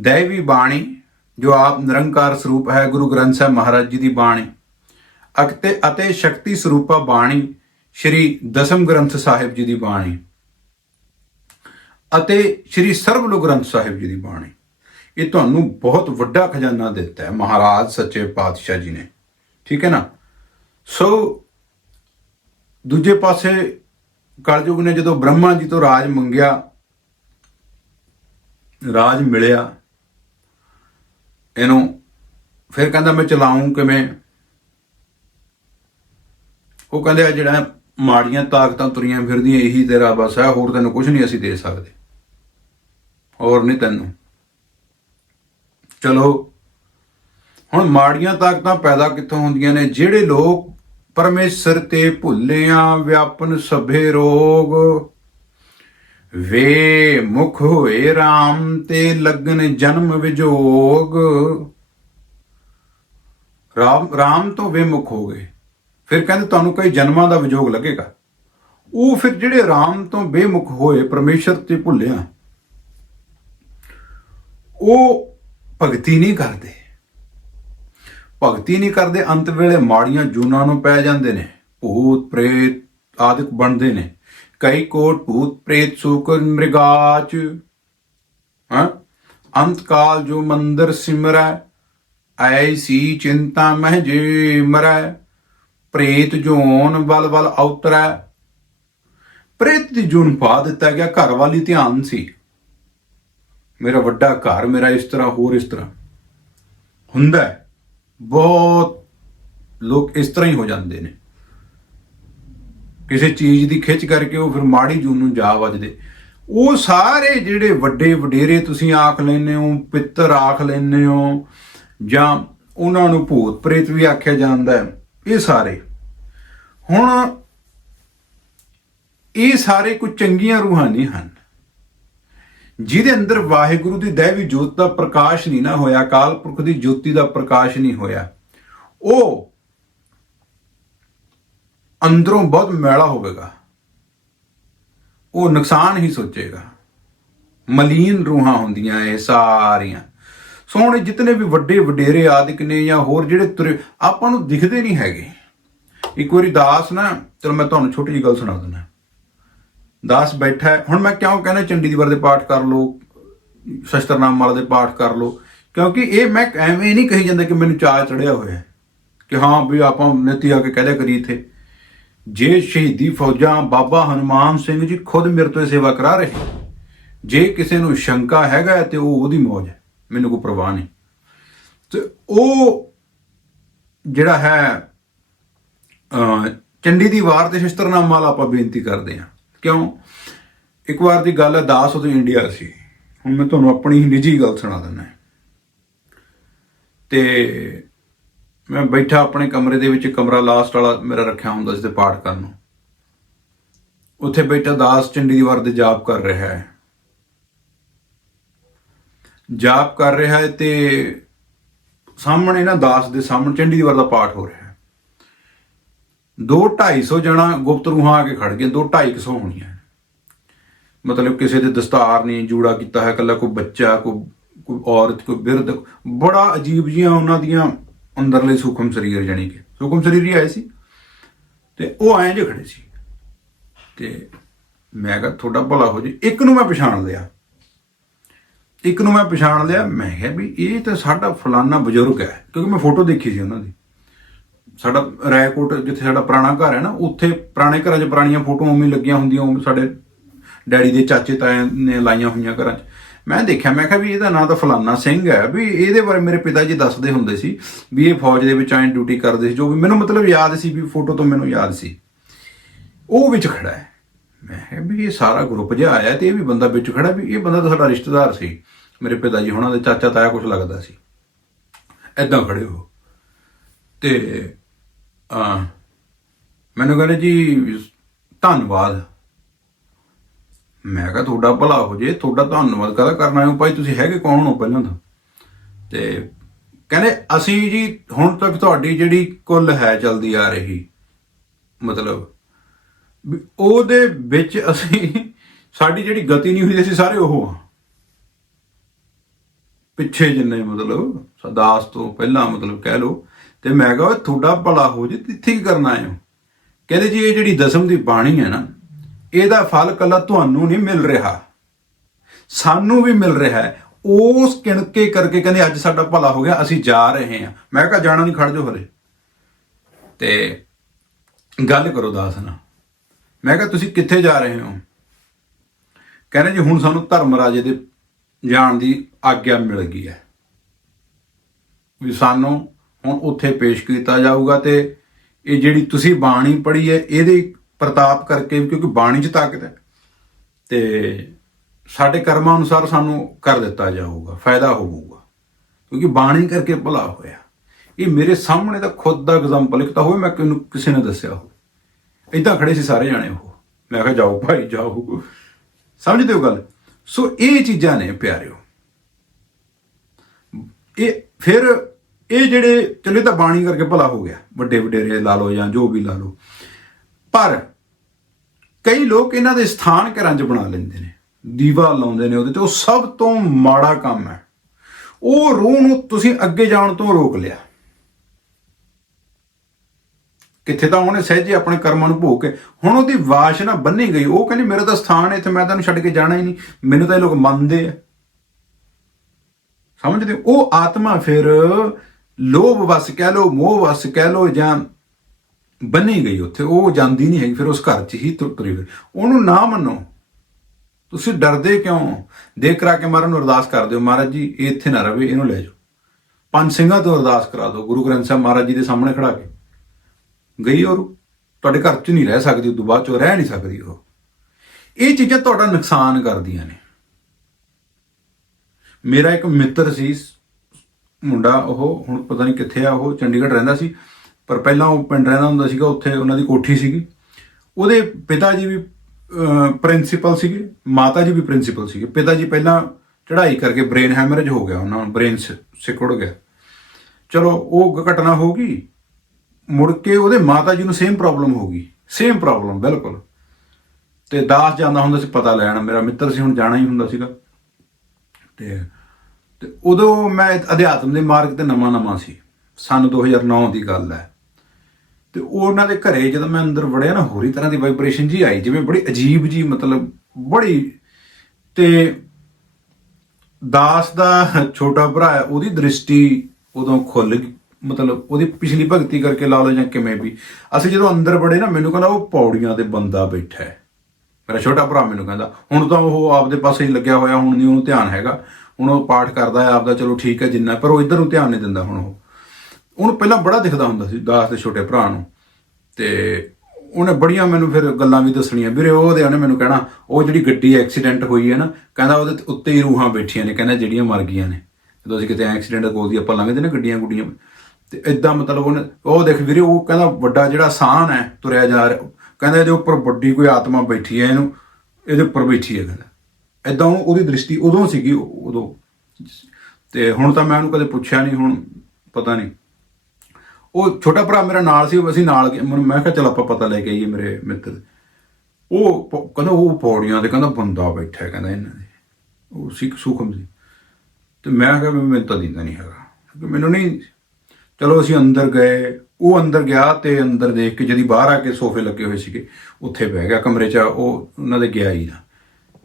ਦੈਵੀ ਬਾਣੀ, ਜੋ ਆਪ ਨਿਰੰਕਾਰ ਸਰੂਪ ਹੈ, ਗੁਰੂ ਗ੍ਰੰਥ ਸਾਹਿਬ ਮਹਾਰਾਜ ਜੀ ਦੀ ਬਾਣੀ, ਅਕਤੇ ਅਤੇ ਸ਼ਕਤੀ ਸਰੂਪਾ ਬਾਣੀ, ਸ਼੍ਰੀ ਦਸਮ ਗ੍ਰੰਥ ਸਾਹਿਬ ਜੀ ਦੀ ਬਾਣੀ। ਅਤੇ ਸ਼੍ਰੀ ਸਰਬ ਸਰਬਲੋ ਗ੍ਰੰਥ ਸਾਹਿਬ ਜੀ ਦੀ ਬਾਣੀ। ਇਹ ਤੁਹਾਨੂੰ ਬਹੁਤ ਵੱਡਾ ਖਜ਼ਾਨਾ ਦਿੱਤਾ ਹੈ, ਮਹਾਰਾਜ ਸੱਚੇ ਪਾਤਸ਼ਾਹ ਜੀ ਨੇ। ਠੀਕ ਹੈ ਨਾ? ਸੋ, ਦੂਜੇ ਪਾਸੇ ਕਲਯੁਗ ਨੇ ਜਦੋਂ ਬ੍ਰਹਮਾ ਜੀ ਤੋਂ ਰਾਜ ਮੰਗਿਆ, ਰਾਜ ਮਿਲਿਆ, ਇਹਨੂੰ ਫਿਰ ਕਹਿੰਦਾ ਮੈਂ ਚਲਾਉਂ ਕਿਵੇਂ? ਉਹ ਕਹਿੰਦੇ ਆ ਜਿਹੜਾ ਮਾੜੀਆਂ ਤਾਕਤਾਂ ਤੁਰੀਆਂ ਫਿਰਦੀਆਂ, ਇਹੀ ਤੇਰਾ ਬਸ ਹੈ, ਹੋਰ ਤੈਨੂੰ ਕੁਝ ਨਹੀਂ ਅਸੀਂ ਦੇ ਸਕਦੇ। ਹੋਰ ਨਹੀਂ ਤੈਨੂੰ। ਚਲੋ, ਹੁਣ ਮਾੜੀਆਂ ਤਾਕਤਾਂ ਪੈਦਾ ਕਿੱਥੋਂ ਹੁੰਦੀਆਂ ਨੇ? ਜਿਹੜੇ ਲੋਕ ਪਰਮੇਸ਼ਰ ਤੇ ਭੁੱਲਿਆਂ ਵਿਆਪਨ ਸਭੇ ਰੋਗ, ਵੇ ਮੁਖ ਹੋਏ RAM ਤੇ ਲਗਨ ਜਨਮ ਵਿਜੋਗ। ਰਾਮ RAM ਤੋਂ ਬੇਮੁਖ ਹੋ ਗਏ। ਫਿਰ ਕਹਿੰਦੇ ਤੁਹਾਨੂੰ ਕਈ ਜਨਮਾਂ ਦਾ ਵਿਜੋਗ ਲੱਗੇਗਾ। ਉਹ ਫਿਰ ਜਿਹੜੇ RAM ਤੋਂ ਬੇਮੁਖ ਹੋਏ ਪਰਮੇਸ਼ਰ ਤੇ ਭੁੱਲਿਆ ਉਹ ਭਗਤੀ ਨਹੀਂ ਕਰਦੇ। ਭਗਤੀ ਨਹੀਂ ਕਰਦੇ, ਅੰਤ ਵੇਲੇ ਮਾੜੀਆਂ ਜੂਨਾਂ ਨੂੰ ਪੈ ਜਾਂਦੇ ਨੇ। ਭੂਤ, ਪ੍ਰੇਤ ਆਦਿਕ ਬਣਦੇ ਨੇ। ਕਈ ਕੋਟ ਭੂਤ, ਪ੍ਰੇਤ, ਸੂਕਰ ਮ੍ਰਿਗਾਚ ਹਾਂ? ਅੰਤ ਕਾਲ ਜੋ ਮੰਦਰ ਸਿਮਰੈ ਐਸੀ ਚਿੰਤਾ ਮਹਿ ਜੇ ਮਰੈ। ਪ੍ਰੇਤ ਜੋਨ ਬਲ ਬਲ ਉਤਰੈ ਪ੍ਰੇਤ ਦੀ ਜੂਨ ਪਾ ਦਿੱਤਾ ਗਿਆ, ਘਰ ਵਾਲੀ ਧਿਆਨ ਸੀ। ਮੇਰਾ ਵੱਡਾ ਘਰ, ਮੇਰਾ ਇਸ ਤਰ੍ਹਾਂ, ਹੋਰ ਇਸ ਤਰ੍ਹਾਂ। ਹੁੰਦਾ ਹੈ। ਬਹੁਤ ਲੋਕ ਇਸ ਤਰ੍ਹਾਂ ਹੀ ਹੋ ਜਾਂਦੇ ਨੇ। ਕਿਸੇ ਚੀਜ਼ ਦੀ ਖਿੱਚ ਕਰਕੇ ਉਹ ਫਿਰ ਮਾੜੀ ਜੂਨ ਨੂੰ ਜਾ ਵੱਜਦੇ। ਉਹ ਸਾਰੇ ਜਿਹੜੇ ਵੱਡੇ ਵਡੇਰੇ ਤੁਸੀਂ ਆਖ ਲੈਨੇ ਹੋ, ਪਿੱਤਰ ਆਖ ਲੈਨੇ ਹੋ, ਜਾਂ ਉਹਨਾਂ ਨੂੰ ਭੂਤ ਪ੍ਰੇਤ ਵੀ ਆਖਿਆ ਜਾਂਦਾ ਹੈ, ਇਹ ਸਾਰੇ। ਹੁਣ ਇਹ ਸਾਰੇ ਕੁਝ ਚੰਗੀਆਂ ਰੂਹਾਂ ਨਹੀਂ ਹਨ। ਜਿਹਦੇ ਅੰਦਰ ਵਾਹਿਗੁਰੂ ਦੀ ਦੈਵੀ ਜੋਤ ਦਾ ਪ੍ਰਕਾਸ਼ ਨਹੀਂ ਨਾ ਹੋਇਆ ਕਾਲ ਪੁਰਖ ਦੀ ਜੋਤੀ ਦਾ ਪ੍ਰਕਾਸ਼ ਨਹੀਂ ਹੋਇਆ, ਉਹ ਅੰਦਰੋਂ ਬਹੁਤ ਮੈਲਾ ਹੋਵੇਗਾ। ਉਹ ਨੁਕਸਾਨ ਹੀ ਸੋਚੇਗਾ। ਮਲੀਨ ਰੂਹਾਂ ਹੁੰਦੀਆਂ ਇਹ ਸਾਰੀਆਂ। ਸੋ ਹੁਣ ਇਹ ਜਿਤਨੇ ਵੀ ਵੱਡੇ ਵਡੇਰੇ ਆਦਿਕ ਨੇ ਜਾਂ ਹੋਰ ਜਿਹੜੇ ਤੁਰੇ, ਆਪਾਂ ਨੂੰ ਦਿਖਦੇ ਨਹੀਂ ਹੈਗੇ। ਇੱਕ ਵਾਰੀ ਦਾਸ ਨਾ, ਚਲੋ ਮੈਂ ਤੁਹਾਨੂੰ ਛੋਟੀ ਜਿਹੀ ਗੱਲ ਸੁਣਾ ਦਿੰਦਾ। ਦਾਸ ਬੈਠਾ ਹੁਣ ਮੈਂ ਕਿਉਂ ਕਹਿੰਦਾ ਚੰਡੀ ਦੀ ਵਾਰ ਦੇ ਪਾਠ ਕਰ ਲਓ ਸ਼ਸਤਰਨਾਮ ਵਾਲਾ ਦੇ ਪਾਠ ਕਰ ਲਓ? ਕਿਉਂਕਿ ਇਹ ਮੈਂ ਐਵੇਂ ਨਹੀਂ ਕਹੀ ਜਾਂਦਾ ਕਿ ਮੈਨੂੰ ਚਾਹ ਚੜਿਆ ਹੋਇਆ ਕਿ ਹਾਂ ਵੀ ਆਪਾਂ ਨਿਤੀ ਆ ਕੇ ਕਹਦੇ ਕਰੀ ਇੱਥੇ। ਜੇ ਸ਼ਹੀਦੀ ਫੌਜਾਂ ਬਾਬਾ ਹਨੂਮਾਨ ਸਿੰਘ ਜੀ ਖੁਦ ਮੇਰੇ ਤੋਂ ਇਹ ਸੇਵਾ ਕਰਾ ਰਹੇ ਜੇ ਕਿਸੇ ਨੂੰ ਸ਼ੰਕਾ ਹੈਗਾ ਹੈ ਤੇ ਉਹ ਉਹਦੀ ਮੌਜ ਹੈ। ਮੈਨੂੰ ਕੋਈ ਪਰਵਾਹ ਨਹੀਂ। ਤੇ ਉਹ ਜਿਹੜਾ ਹੈ ਚੰਡੀ ਦੀ ਵਾਰ ਤੇ ਸ਼ਸਤਰਨਾਮ ਵਾਲਾ ਆਪਾਂ ਬੇਨਤੀ ਕਰਦੇ ਹਾਂ। ਕਿਉਂ? ਇੱਕ ਵਾਰ ਦੀ ਗੱਲ ਹੈ ਦਾਸ ਉਦੋਂ ਇੰਡੀਆ ਸੀ। ਹੁਣ ਮੈਂ ਤੁਹਾਨੂੰ ਆਪਣੀ ਹੀ ਨਿੱਜੀ ਗੱਲ ਸੁਣਾ ਦਿੰਦਾ ਤੇ ਮੈਂ ਬੈਠਾ ਆਪਣੇ ਕਮਰੇ ਦੇ ਵਿੱਚ, ਕਮਰਾ ਲਾਸਟ ਵਾਲਾ ਮੇਰਾ ਰੱਖਿਆ ਹੁੰਦਾ ਸੀ ਤੇ ਪਾਠ ਕਰਨ ਨੂੰ। ਉੱਥੇ ਬੈਠਾ ਦਾਸ ਚੰਡੀ ਦੀ ਵਾਰ ਦੇ ਜਾਪ ਕਰ ਰਿਹਾ ਹੈ। ਜਾਪ ਕਰ ਰਿਹਾ ਹੈ ਤੇ ਸਾਹਮਣੇ ਨਾ ਦਾਸ ਦੇ ਸਾਹਮਣੇ ਚੰਡੀ ਦੀ ਵਾਰ ਦਾ ਪਾਠ ਹੋ ਰਿਹਾ ਹੈ ਦੋ 250 ਜਣਾ ਗੁਪਤ ਰੂਹਾਂ ਆ ਕੇ ਖੜ ਗਏ, ਦੋ 250 ਹੋਣੀਆਂ। ਮਤਲਬ ਕਿਸੇ ਦੇ ਦਸਤਾਰ ਨਹੀਂ, ਜੂੜਾ ਕੀਤਾ ਹੈ ਕੱਲਾ ਕੋਈ ਬੱਚਾ, ਕੋਈ ਕੋਈ ਔਰਤ, ਕੋਈ ਬਿਰਧ, ਬੜਾ ਅਜੀਬ ਜੀਆਂ ਉਹਨਾਂ ਦੀਆਂ ਅੰਦਰਲੇ ਸੂਖਮ ਸਰੀਰ ਜਾਣੀ ਕਿ ਸੂਖਮ ਸਰੀਰ ਹੀ ਆਏ ਸੀ। ਤੇ ਉਹ ਐਂ ਜੇ ਖੜੇ ਸੀ। ਤੇ ਮੈਂ ਕਿਹਾ, ਤੁਹਾਡਾ ਭਲਾ ਹੋ ਜੇ। ਇੱਕ ਨੂੰ ਮੈਂ ਪਛਾਣ ਲਿਆ। ਇੱਕ ਨੂੰ ਮੈਂ ਪਛਾਣ ਲਿਆ, ਮੈਂ ਕਿਹਾ ਵੀ ਇਹ ਤਾਂ ਸਾਡਾ ਫਲਾਨਾ ਬਜ਼ੁਰਗ ਹੈ, ਕਿਉਂਕਿ ਮੈਂ ਫੋਟੋ ਦੇਖੀ ਸੀ ਉਹਨਾਂ ਦੀ। ਸਾਡਾ ਰਾਏਕੋਟ ਜਿੱਥੇ ਸਾਡਾ ਪੁਰਾਣਾ ਘਰ ਹੈ ਨਾ, ਉੱਥੇ ਪੁਰਾਣੇ ਘਰਾਂ 'ਚ ਪੁਰਾਣੀਆਂ ਫੋਟੋਆਂ ਉਵੇਂ ਲੱਗੀਆਂ ਹੁੰਦੀਆਂ ਉਹ ਸਾਡੇ ਡੈਡੀ ਦੇ ਚਾਚੇ ਤਾਇਆਂ ਨੇ ਲਾਈਆਂ ਹੋਈਆਂ ਘਰਾਂ 'ਚ। ਮੈਂ ਦੇਖਿਆ, ਮੈਂ ਕਿਹਾ ਵੀ ਇਹਦਾ ਨਾਂ ਤਾਂ ਫਲਾਨਾ ਸਿੰਘ ਹੈ, ਵੀ ਇਹਦੇ ਬਾਰੇ ਮੇਰੇ ਪਿਤਾ ਜੀ ਦੱਸਦੇ ਹੁੰਦੇ ਸੀ ਵੀ ਇਹ ਫੌਜ ਦੇ ਵਿੱਚ ਐਂ ਡਿਊਟੀ ਕਰਦੇ ਸੀ, ਜੋ ਵੀ ਮੈਨੂੰ ਮਤਲਬ ਯਾਦ ਸੀ ਵੀ ਫੋਟੋ ਤੋਂ ਮੈਨੂੰ ਯਾਦ ਸੀ। ਉਹ ਵਿੱਚ ਖੜਾ ਹੈ। ਮੈਂ ਕਿਹਾ ਵੀ ਇਹ ਸਾਰਾ ਗਰੁੱਪ ਜਿਹਾ ਆਇਆ ਤੇ ਇਹ ਵੀ ਬੰਦਾ ਵਿੱਚ ਖੜਾ ਵੀ ਇਹ ਬੰਦਾ ਤਾਂ ਸਾਡਾ ਰਿਸ਼ਤੇਦਾਰ ਸੀ, ਮੇਰੇ ਪਿਤਾ ਜੀ ਹੁਣਾਂ ਦੇ ਚਾਚਾ ਤਾਇਆ ਕੁਝ ਲੱਗਦਾ ਸੀ। ਐਦਾਂ ਖੜੇ ਹੋ ਤੇ ਮੈਨੂੰ ਕਹਿੰਦੇ ਜੀ, ਧੰਨਵਾਦ। ਮੈਂ ਕਿਹਾ, ਤੁਹਾਡਾ ਭਲਾ ਹੋ ਜੇ, ਤੁਹਾਡਾ ਧੰਨਵਾਦ ਕਾਹਦਾ ਕਰਨਾ ਹੈ? ਭਾਈ, ਤੁਸੀਂ ਹੈਗੇ ਕੌਣ ਹੋ ਪਹਿਲਾਂ ਤਾਂ? ਤੇ ਕਹਿੰਦੇ, ਅਸੀਂ ਜੀ ਹੁਣ ਤੱਕ ਤੁਹਾਡੀ ਜਿਹੜੀ ਕੁੱਲ ਹੈ ਚਲਦੀ ਆ ਰਹੀ, ਮਤਲਬ, ਵੀ ਉਹਦੇ ਵਿੱਚ ਅਸੀਂ, ਸਾਡੀ ਜਿਹੜੀ ਗਤੀ ਨਹੀਂ ਹੋਈ, ਅਸੀਂ ਸਾਰੇ ਉਹ ਆ ਪਿੱਛੇ ਜਿੰਨੇ ਮਤਲਬ ਸਦਾਸ ਤੋਂ ਪਹਿਲਾਂ ਮਤਲਬ ਕਹਿ ਲਓ ਤੇ ਮੈਂ ਕਿਹਾ ਤੁਹਾਡਾ ਭਲਾ ਹੋ ਜੇ ਤਿੱਥੇ ਕੀ ਕਰਨ ਆਏ ਹੋ? ਕਹਿੰਦੇ ਜੀ, ਇਹ ਜਿਹੜੀ ਦਸਮ ਦੀ ਬਾਣੀ ਹੈ ਨਾ, ਇਹਦਾ ਫਲ ਕੱਲਾ ਤੁਹਾਨੂੰ ਨਹੀਂ ਮਿਲ ਰਿਹਾ। ਸਾਨੂੰ ਵੀ ਮਿਲ ਰਿਹਾ ਹੈ। ਉਸ ਕਿਣਕੇ ਕਰਕੇ ਕਹਿੰਦੇ, ਅੱਜ ਸਾਡਾ ਭਲਾ ਹੋ ਗਿਆ, ਅਸੀਂ ਜਾ ਰਹੇ ਹਾਂ। ਮੈਂ ਕਿਹਾ, ਜਾਣਾ ਨਹੀਂ, ਖੜ ਜਾਓ ਹਲੇ। ਤੇ ਗੱਲ ਕਰੋ ਦਾਸ ਨਾਲ। ਮੈਂ ਕਿਹਾ, ਤੁਸੀਂ ਕਿੱਥੇ ਜਾ ਰਹੇ ਹੋ? ਕਹਿੰਦੇ ਜੀ, ਹੁਣ ਸਾਨੂੰ ਧਰਮ ਰਾਜੇ ਦੇ ਜਾਣ ਦੀ ਆਗਿਆ ਮਿਲ ਗਈ ਹੈ। ਵੀ ਸਾਨੂੰ ਹੁਣ ਉੱਥੇ ਪੇਸ਼ ਕੀਤਾ ਜਾਊਗਾ ਤੇ ਇਹ ਜਿਹੜੀ ਤੁਸੀਂ ਬਾਣੀ ਪੜ੍ਹੀ ਹੈ, ਇਹਦੇ ਪ੍ਰਤਾਪ ਕਰਕੇ, ਕਿਉਂਕਿ ਬਾਣੀ 'ਚ ਤਾਕਤ ਹੈ, ਤੇ ਸਾਡੇ ਕਰਮਾਂ ਅਨੁਸਾਰ ਸਾਨੂੰ ਕਰ ਦਿੱਤਾ ਜਾਊਗਾ, ਫਾਇਦਾ ਹੋਊਗਾ, ਕਿਉਂਕਿ ਬਾਣੀ ਕਰਕੇ ਭਲਾ ਹੋਇਆ। ਇਹ ਮੇਰੇ ਸਾਹਮਣੇ ਤਾਂ ਖੁਦ ਦਾ ਐਗਜ਼ਾਮਪਲ ਇੱਕ ਤਾਂ ਹੋਵੇ ਮੈਂ ਕਿਨੂੰ ਕਿਸੇ ਨੇ ਦੱਸਿਆ ਹੋ ਇਦਾਂ ਖੜੇ ਸੀ ਸਾਰੇ ਜਾਣੇ ਉਹ। ਮੈਂ ਕਿਹਾ, ਜਾਓ ਭਾਈ, ਜਾਓ। ਸਮਝਦੇ ਹੋ ਗੱਲ? ਸੋ ਇਹ ਚੀਜ਼ਾਂ ਨੇ ਪਿਆਰਿਓ। ਇਹ ਫਿਰ ਇਹ ਜਿਹੜੇ, ਚਲੇ ਤਾਂ ਬਾਣੀ ਕਰਕੇ ਭਲਾ ਹੋ ਗਿਆ, ਵੱਡੇ ਵਡੇਰੇ ਲਾ ਲਓ ਜਾਂ ਜੋ ਵੀ ਲਾ ਲਓ। ਪਰ ਕਈ ਲੋਕ ਇਹਨਾਂ ਦੇ ਸਥਾਨ ਘਰਾਂ 'ਚ ਬਣਾ ਲੈਂਦੇ ਨੇ, ਦੀਵਾ ਲਾਉਂਦੇ ਨੇ ਉਹਦੇ ਤੇ, ਉਹ ਸਭ ਤੋਂ ਮਾੜਾ ਕੰਮ ਹੈ। ਉਹ ਰੂਹ ਨੂੰ ਤੁਸੀਂ ਅੱਗੇ ਜਾਣ ਤੋਂ ਰੋਕ ਲਿਆ। ਕਿੱਥੇ ਤਾਂ ਉਹਨੇ ਸਹਿਜੇ ਆਪਣੇ ਕਰਮਾਂ ਨੂੰ ਭੋਗ ਕੇ, ਹੁਣ ਉਹਦੀ ਵਾਸ਼ਨਾ ਬੰਨੀ ਗਈ, ਉਹ ਕਹਿੰਦੀ ਮੇਰਾ ਤਾਂ ਸਥਾਨ ਇੱਥੇ ਮੈਂ ਤੈਨੂੰ ਛੱਡ ਕੇ ਜਾਣਾ ਹੀ ਨਹੀਂ, ਮੈਨੂੰ ਤਾਂ ਇਹ ਲੋਕ ਮੰਨਦੇ ਆ। ਸਮਝਦੇ ਉਹ ਆਤਮਾ ਫਿਰ ਲੋਭ ਵਸ ਕਹਿ ਲੋ ਮੋਹ ਵਸ ਕਹਿ ਲੋ ਜਾਂ ਬੰਨੀ ਗਈ ਉੱਥੇ, ਉਹ ਜਾਂਦੀ ਨਹੀਂ ਹੈਗੀ, ਫਿਰ ਉਸ ਘਰ 'ਚ ਹੀ ਤੁਰੀ ਫਿਰ ਉਹਨੂੰ ਨਾ ਮੰਨੋ। ਤੁਸੀਂ ਡਰਦੇ ਕਿਉਂ? ਦੇਖ ਕਰਾ ਕੇ ਮਹਾਰਾਜ ਨੂੰ ਅਰਦਾਸ ਕਰ ਦਿਓ, ਮਹਾਰਾਜ ਜੀ, ਇਹ ਇੱਥੇ ਨਾ ਰਵੇ, ਇਹਨੂੰ ਲੈ ਜਾਓ। ਪੰਜ ਸਿੰਘਾਂ ਤੋਂ ਅਰਦਾਸ ਕਰਾ ਦਿਓ, ਗੁਰੂ ਗ੍ਰੰਥ ਸਾਹਿਬ ਮਹਾਰਾਜ ਜੀ ਦੇ ਸਾਹਮਣੇ ਖੜਾ ਕੇ। ਗਈ ਔਰ ਤੁਹਾਡੇ ਘਰ 'ਚ ਨਹੀਂ ਰਹਿ ਸਕਦੀ, ਉਦੋਂ ਬਾਅਦ 'ਚੋਂ ਰਹਿ ਨਹੀਂ ਸਕਦੀ ਉਹ। ਇਹ ਚੀਜ਼ਾਂ ਤੁਹਾਡਾ ਨੁਕਸਾਨ ਕਰਦੀਆਂ ਨੇ। ਮੇਰਾ ਇੱਕ ਮਿੱਤਰ ਸੀ ਮੁੰਡਾ ਉਹ ਹੁਣ ਪਤਾ ਨਹੀਂ ਕਿੱਥੇ ਆ, ਉਹ ਚੰਡੀਗੜ੍ਹ ਰਹਿੰਦਾ ਸੀ, ਪਰ ਪਹਿਲਾਂ ਉਹ ਪਿੰਡ ਰਹਿੰਦਾ ਹੁੰਦਾ ਸੀਗਾ, ਉੱਥੇ ਉਹਨਾਂ ਦੀ ਕੋਠੀ ਸੀਗੀ। ਉਹਦੇ ਪਿਤਾ ਜੀ ਵੀ ਪ੍ਰਿੰਸੀਪਲ ਸੀਗੇ, ਮਾਤਾ ਜੀ ਵੀ ਪ੍ਰਿੰਸੀਪਲ ਸੀਗੇ। ਪਿਤਾ ਜੀ ਪਹਿਲਾਂ ਚੜ੍ਹਾਈ ਕਰਕੇ ਬ੍ਰੇਨ ਹੈਮਰੇਜ ਹੋ ਗਿਆ, ਉਹਨਾਂ ਨੂੰ ਬ੍ਰੇਨ ਸਿਕੜ ਗਿਆ। ਚਲੋ, ਉਹ ਘਟਨਾ ਹੋ ਗਈ, ਮੁੜ ਕੇ ਉਹਦੇ ਮਾਤਾ ਜੀ ਨੂੰ ਸੇਮ ਪ੍ਰੋਬਲਮ ਹੋ ਗਈ ਸੇਮ ਪ੍ਰੋਬਲਮ ਬਿਲਕੁਲ। ਤੇ ਦਾਸ ਜਾਂਦਾ ਹੁੰਦਾ ਸੀ, ਪਤਾ ਲੈਣ, ਮੇਰਾ ਮਿੱਤਰ ਸੀ, ਹੁਣ ਜਾਣਾ ਹੀ ਹੁੰਦਾ ਸੀਗਾ। ਤੇ ਤੇ ਉਦੋਂ ਮੈਂ ਅਧਿਆਤਮ ਦੇ ਮਾਰਗ ਤੇ ਨਵਾਂ ਨਵਾਂ ਸੀ। ਸਨ 2009 ਦੀ ਗੱਲ ਹੈ। ਤੇ ਉਹਨਾਂ ਦੇ ਘਰੇ ਜਦੋਂ ਮੈਂ ਅੰਦਰ ਵੜਿਆ ਨਾ, ਹੋਰੀ ਤਰ੍ਹਾਂ ਦੀ ਵਾਈਬ੍ਰੇਸ਼ਨ ਜੀ ਆਈ, ਜਿਵੇਂ ਬੜੀ ਅਜੀਬ ਜੀ ਮਤਲਬ ਬੜੀ ਤੇ ਦਾਸ ਦਾ ਛੋਟਾ ਭਰਾ ਹੈ, ਉਹਦੀ ਦ੍ਰਿਸ਼ਟੀ ਉਦੋਂ ਖੁੱਲ ਗਈ। ਮਤਲਬ ਉਹਦੀ ਪਿਛਲੀ ਭਗਤੀ ਕਰਕੇ ਲਾ ਲਓ ਜਾਂ ਕਿਵੇਂ ਵੀ। ਅਸੀਂ ਜਦੋਂ ਅੰਦਰ ਵੜੇ ਨਾ, ਮੈਨੂੰ ਕਹਿੰਦਾ ਉਹ ਪੌੜੀਆਂ ਤੇ ਬੰਦਾ ਬੈਠਾ ਹੈ। ਮੇਰਾ ਛੋਟਾ ਭਰਾ ਮੈਨੂੰ ਕਹਿੰਦਾ, ਹੁਣ ਤਾਂ ਉਹ ਆਪਦੇ ਪਾਸੇ ਹੀ ਲੱਗਿਆ ਹੋਇਆ, ਹੁਣ ਨਹੀਂ ਉਹਨੂੰ ਧਿਆਨ ਹੈਗਾ। ਹੁਣ ਉਹ ਪਾਠ ਕਰਦਾ ਹੈ, ਆਪਦਾ ਚਲੋ ਠੀਕ ਹੈ ਜਿੰਨਾ, ਪਰ ਉਹ ਇੱਧਰ ਨੂੰ ਧਿਆਨ ਨਹੀਂ ਦਿੰਦਾ ਹੁਣ ਉਹ। ਉਹਨੂੰ ਪਹਿਲਾਂ ਬੜਾ ਦਿਖਦਾ ਹੁੰਦਾ ਸੀ, ਦਾਸ ਦੇ ਛੋਟੇ ਭਰਾ ਨੂੰ। ਤੇ ਉਹਨੇ ਬੜੀਆਂ ਮੈਨੂੰ ਫਿਰ ਗੱਲਾਂ ਵੀ ਦੱਸਣੀਆਂ। ਵੀਰੇ ਉਹਦੇ ਉਹਨੇ ਮੈਨੂੰ ਕਹਿਣਾ, ਉਹ ਜਿਹੜੀ ਗੱਡੀ ਐਕਸੀਡੈਂਟ ਹੋਈ ਹੈ ਨਾ, ਕਹਿੰਦਾ ਉਹਦੇ ਉੱਤੇ ਹੀ ਰੂਹਾਂ ਬੈਠੀਆਂ ਨੇ, ਕਹਿੰਦਾ ਜਿਹੜੀਆਂ ਮਰ ਗਈਆਂ ਨੇ। ਜਦੋਂ ਅਸੀਂ ਕਿਤੇ ਐਕਸੀਡੈਂਟ ਕੋਲ ਦੀ ਆਪਾਂ ਲੰਘਦੇ ਨੇ ਗੱਡੀਆਂ ਗੁੱਡੀਆਂ, ਤੇ ਇਦਾਂ ਮਤਲਬ ਉਹਨੇ, ਉਹ ਦੇਖ ਵੀਰੇ, ਉਹ ਕਹਿੰਦਾ ਵੱਡਾ ਜਿਹੜਾ ਸਾਹਨ ਹੈ, ਤੁਰਿਆ ਜਾ ਰਿਹਾ ਕਹਿੰਦਾ ਇਹਦੇ ਉੱਪਰ ਵੱਡੀ ਕੋਈ ਆਤਮਾ ਬੈਠੀ ਹੈ ਇਹਨੂੰ, ਇਹਦੇ ਉੱਪਰ ਬੈਠੀ ਹੈ ਕਹਿੰਦਾ। ਇਦਾਂ ਉਹਦੀ ਦ੍ਰਿਸ਼ਟੀ ਉਦੋਂ ਸੀਗੀ ਉਦੋਂ। ਤੇ ਹੁਣ ਤਾਂ ਮੈਂ ਉਹਨੂੰ ਕਦੇ ਪੁੱਛਿਆ ਨਹੀਂ, ਹੁਣ ਪਤਾ ਨਹੀਂ। ਉਹ ਛੋਟਾ ਭਰਾ ਮੇਰਾ ਨਾਲ ਸੀ, ਅਸੀਂ ਨਾਲ ਮੈਨੂੰ- ਮੈਂ ਕਿਹਾ, ਚਲ ਆਪਾਂ ਪਤਾ ਲੈ ਕੇ ਆਈਏ ਮੇਰੇ ਮਿੱਤਰ। ਦੇ। ਉਹ ਪ- ਕਹਿੰਦਾ ਉਹ ਪੌੜੀਆਂ ਤੇ ਕਹਿੰਦਾ ਬੰਦਾ ਬੈਠਾ ਕਹਿੰਦਾ ਇਹਨਾਂ ਦੇ। ਉਹ ਸਿੱਖ ਸੁਖਮ ਸੀ। ਤੇ ਮੈਂ ਕਿਹਾ ਮੈਂ ਮੈਨੂੰ ਤਾਂ ਦਿੰਦਾ ਨਹੀਂ ਹੈਗਾ। ਕਿਉਂਕਿ ਮੈਨੂੰ ਨਹੀਂ, ਚਲੋ ਅਸੀਂ ਅੰਦਰ ਗਏ। ਉਹ ਅੰਦਰ ਗਿਆ ਤੇ ਅੰਦਰ ਦੇਖ ਕੇ ਜਦੀ ਬਾਹਰ ਆ ਕੇ ਸੋਫੇ ਲੱਗੇ ਹੋਏ ਸੀਗੇ, ਉੱਥੇ ਬਹਿ ਗਿਆ ਕਮਰੇ 'ਚ, ਉਹ ਉਹਨਾਂ ਦੇ ਗਿਆ ਹੀ ਨਾ।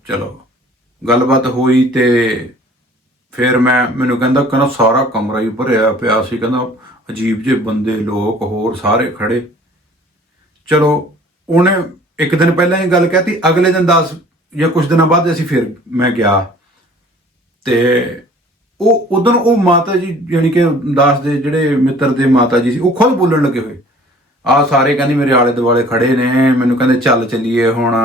ਚਲੋ, ਗੱਲਬਾਤ ਹੋਈ ਤੇ ਫਿਰ ਮੈਂ, ਮੈਨੂੰ ਕਹਿੰਦਾ ਕਹਿੰਦਾ ਸਾਰਾ ਕਮਰਾ ਹੀ ਭਰਿਆ ਪਿਆ ਸੀ, ਕਹਿੰਦਾ ਅਜੀਬ ਜਿਹੇ ਬੰਦੇ, ਲੋਕ ਹੋਰ ਸਾਰੇ ਖੜੇ। ਚਲੋ, ਉਹਨੇ ਇੱਕ ਦਿਨ ਪਹਿਲਾਂ ਇਹ ਗੱਲ ਕਹਿਤੀ, ਅਗਲੇ ਦਿਨ 10 ਜਾਂ ਕੁਝ ਦਿਨਾਂ ਬਾਅਦ ਅਸੀਂ ਫਿਰ ਮੈਂ ਗਿਆ। ਤੇ ਉਹ ਉਦੋਂ ਉਹ ਮਾਤਾ ਜੀ ਯਾਨੀ ਕਿ ਦਾਸ ਦੇ ਜਿਹੜੇ ਮਿੱਤਰ ਦੇ ਮਾਤਾ ਜੀ ਸੀ, ਉਹ ਖੁਦ ਬੋਲਣ ਲੱਗੇ ਹੋਏ। ਆ ਸਾਰੇ ਕਹਿੰਦੇ ਮੇਰੇ ਆਲੇ ਦੁਆਲੇ ਖੜੇ ਨੇ, ਮੈਨੂੰ ਕਹਿੰਦੇ ਚੱਲ ਚੱਲੀਏ ਹੁਣ।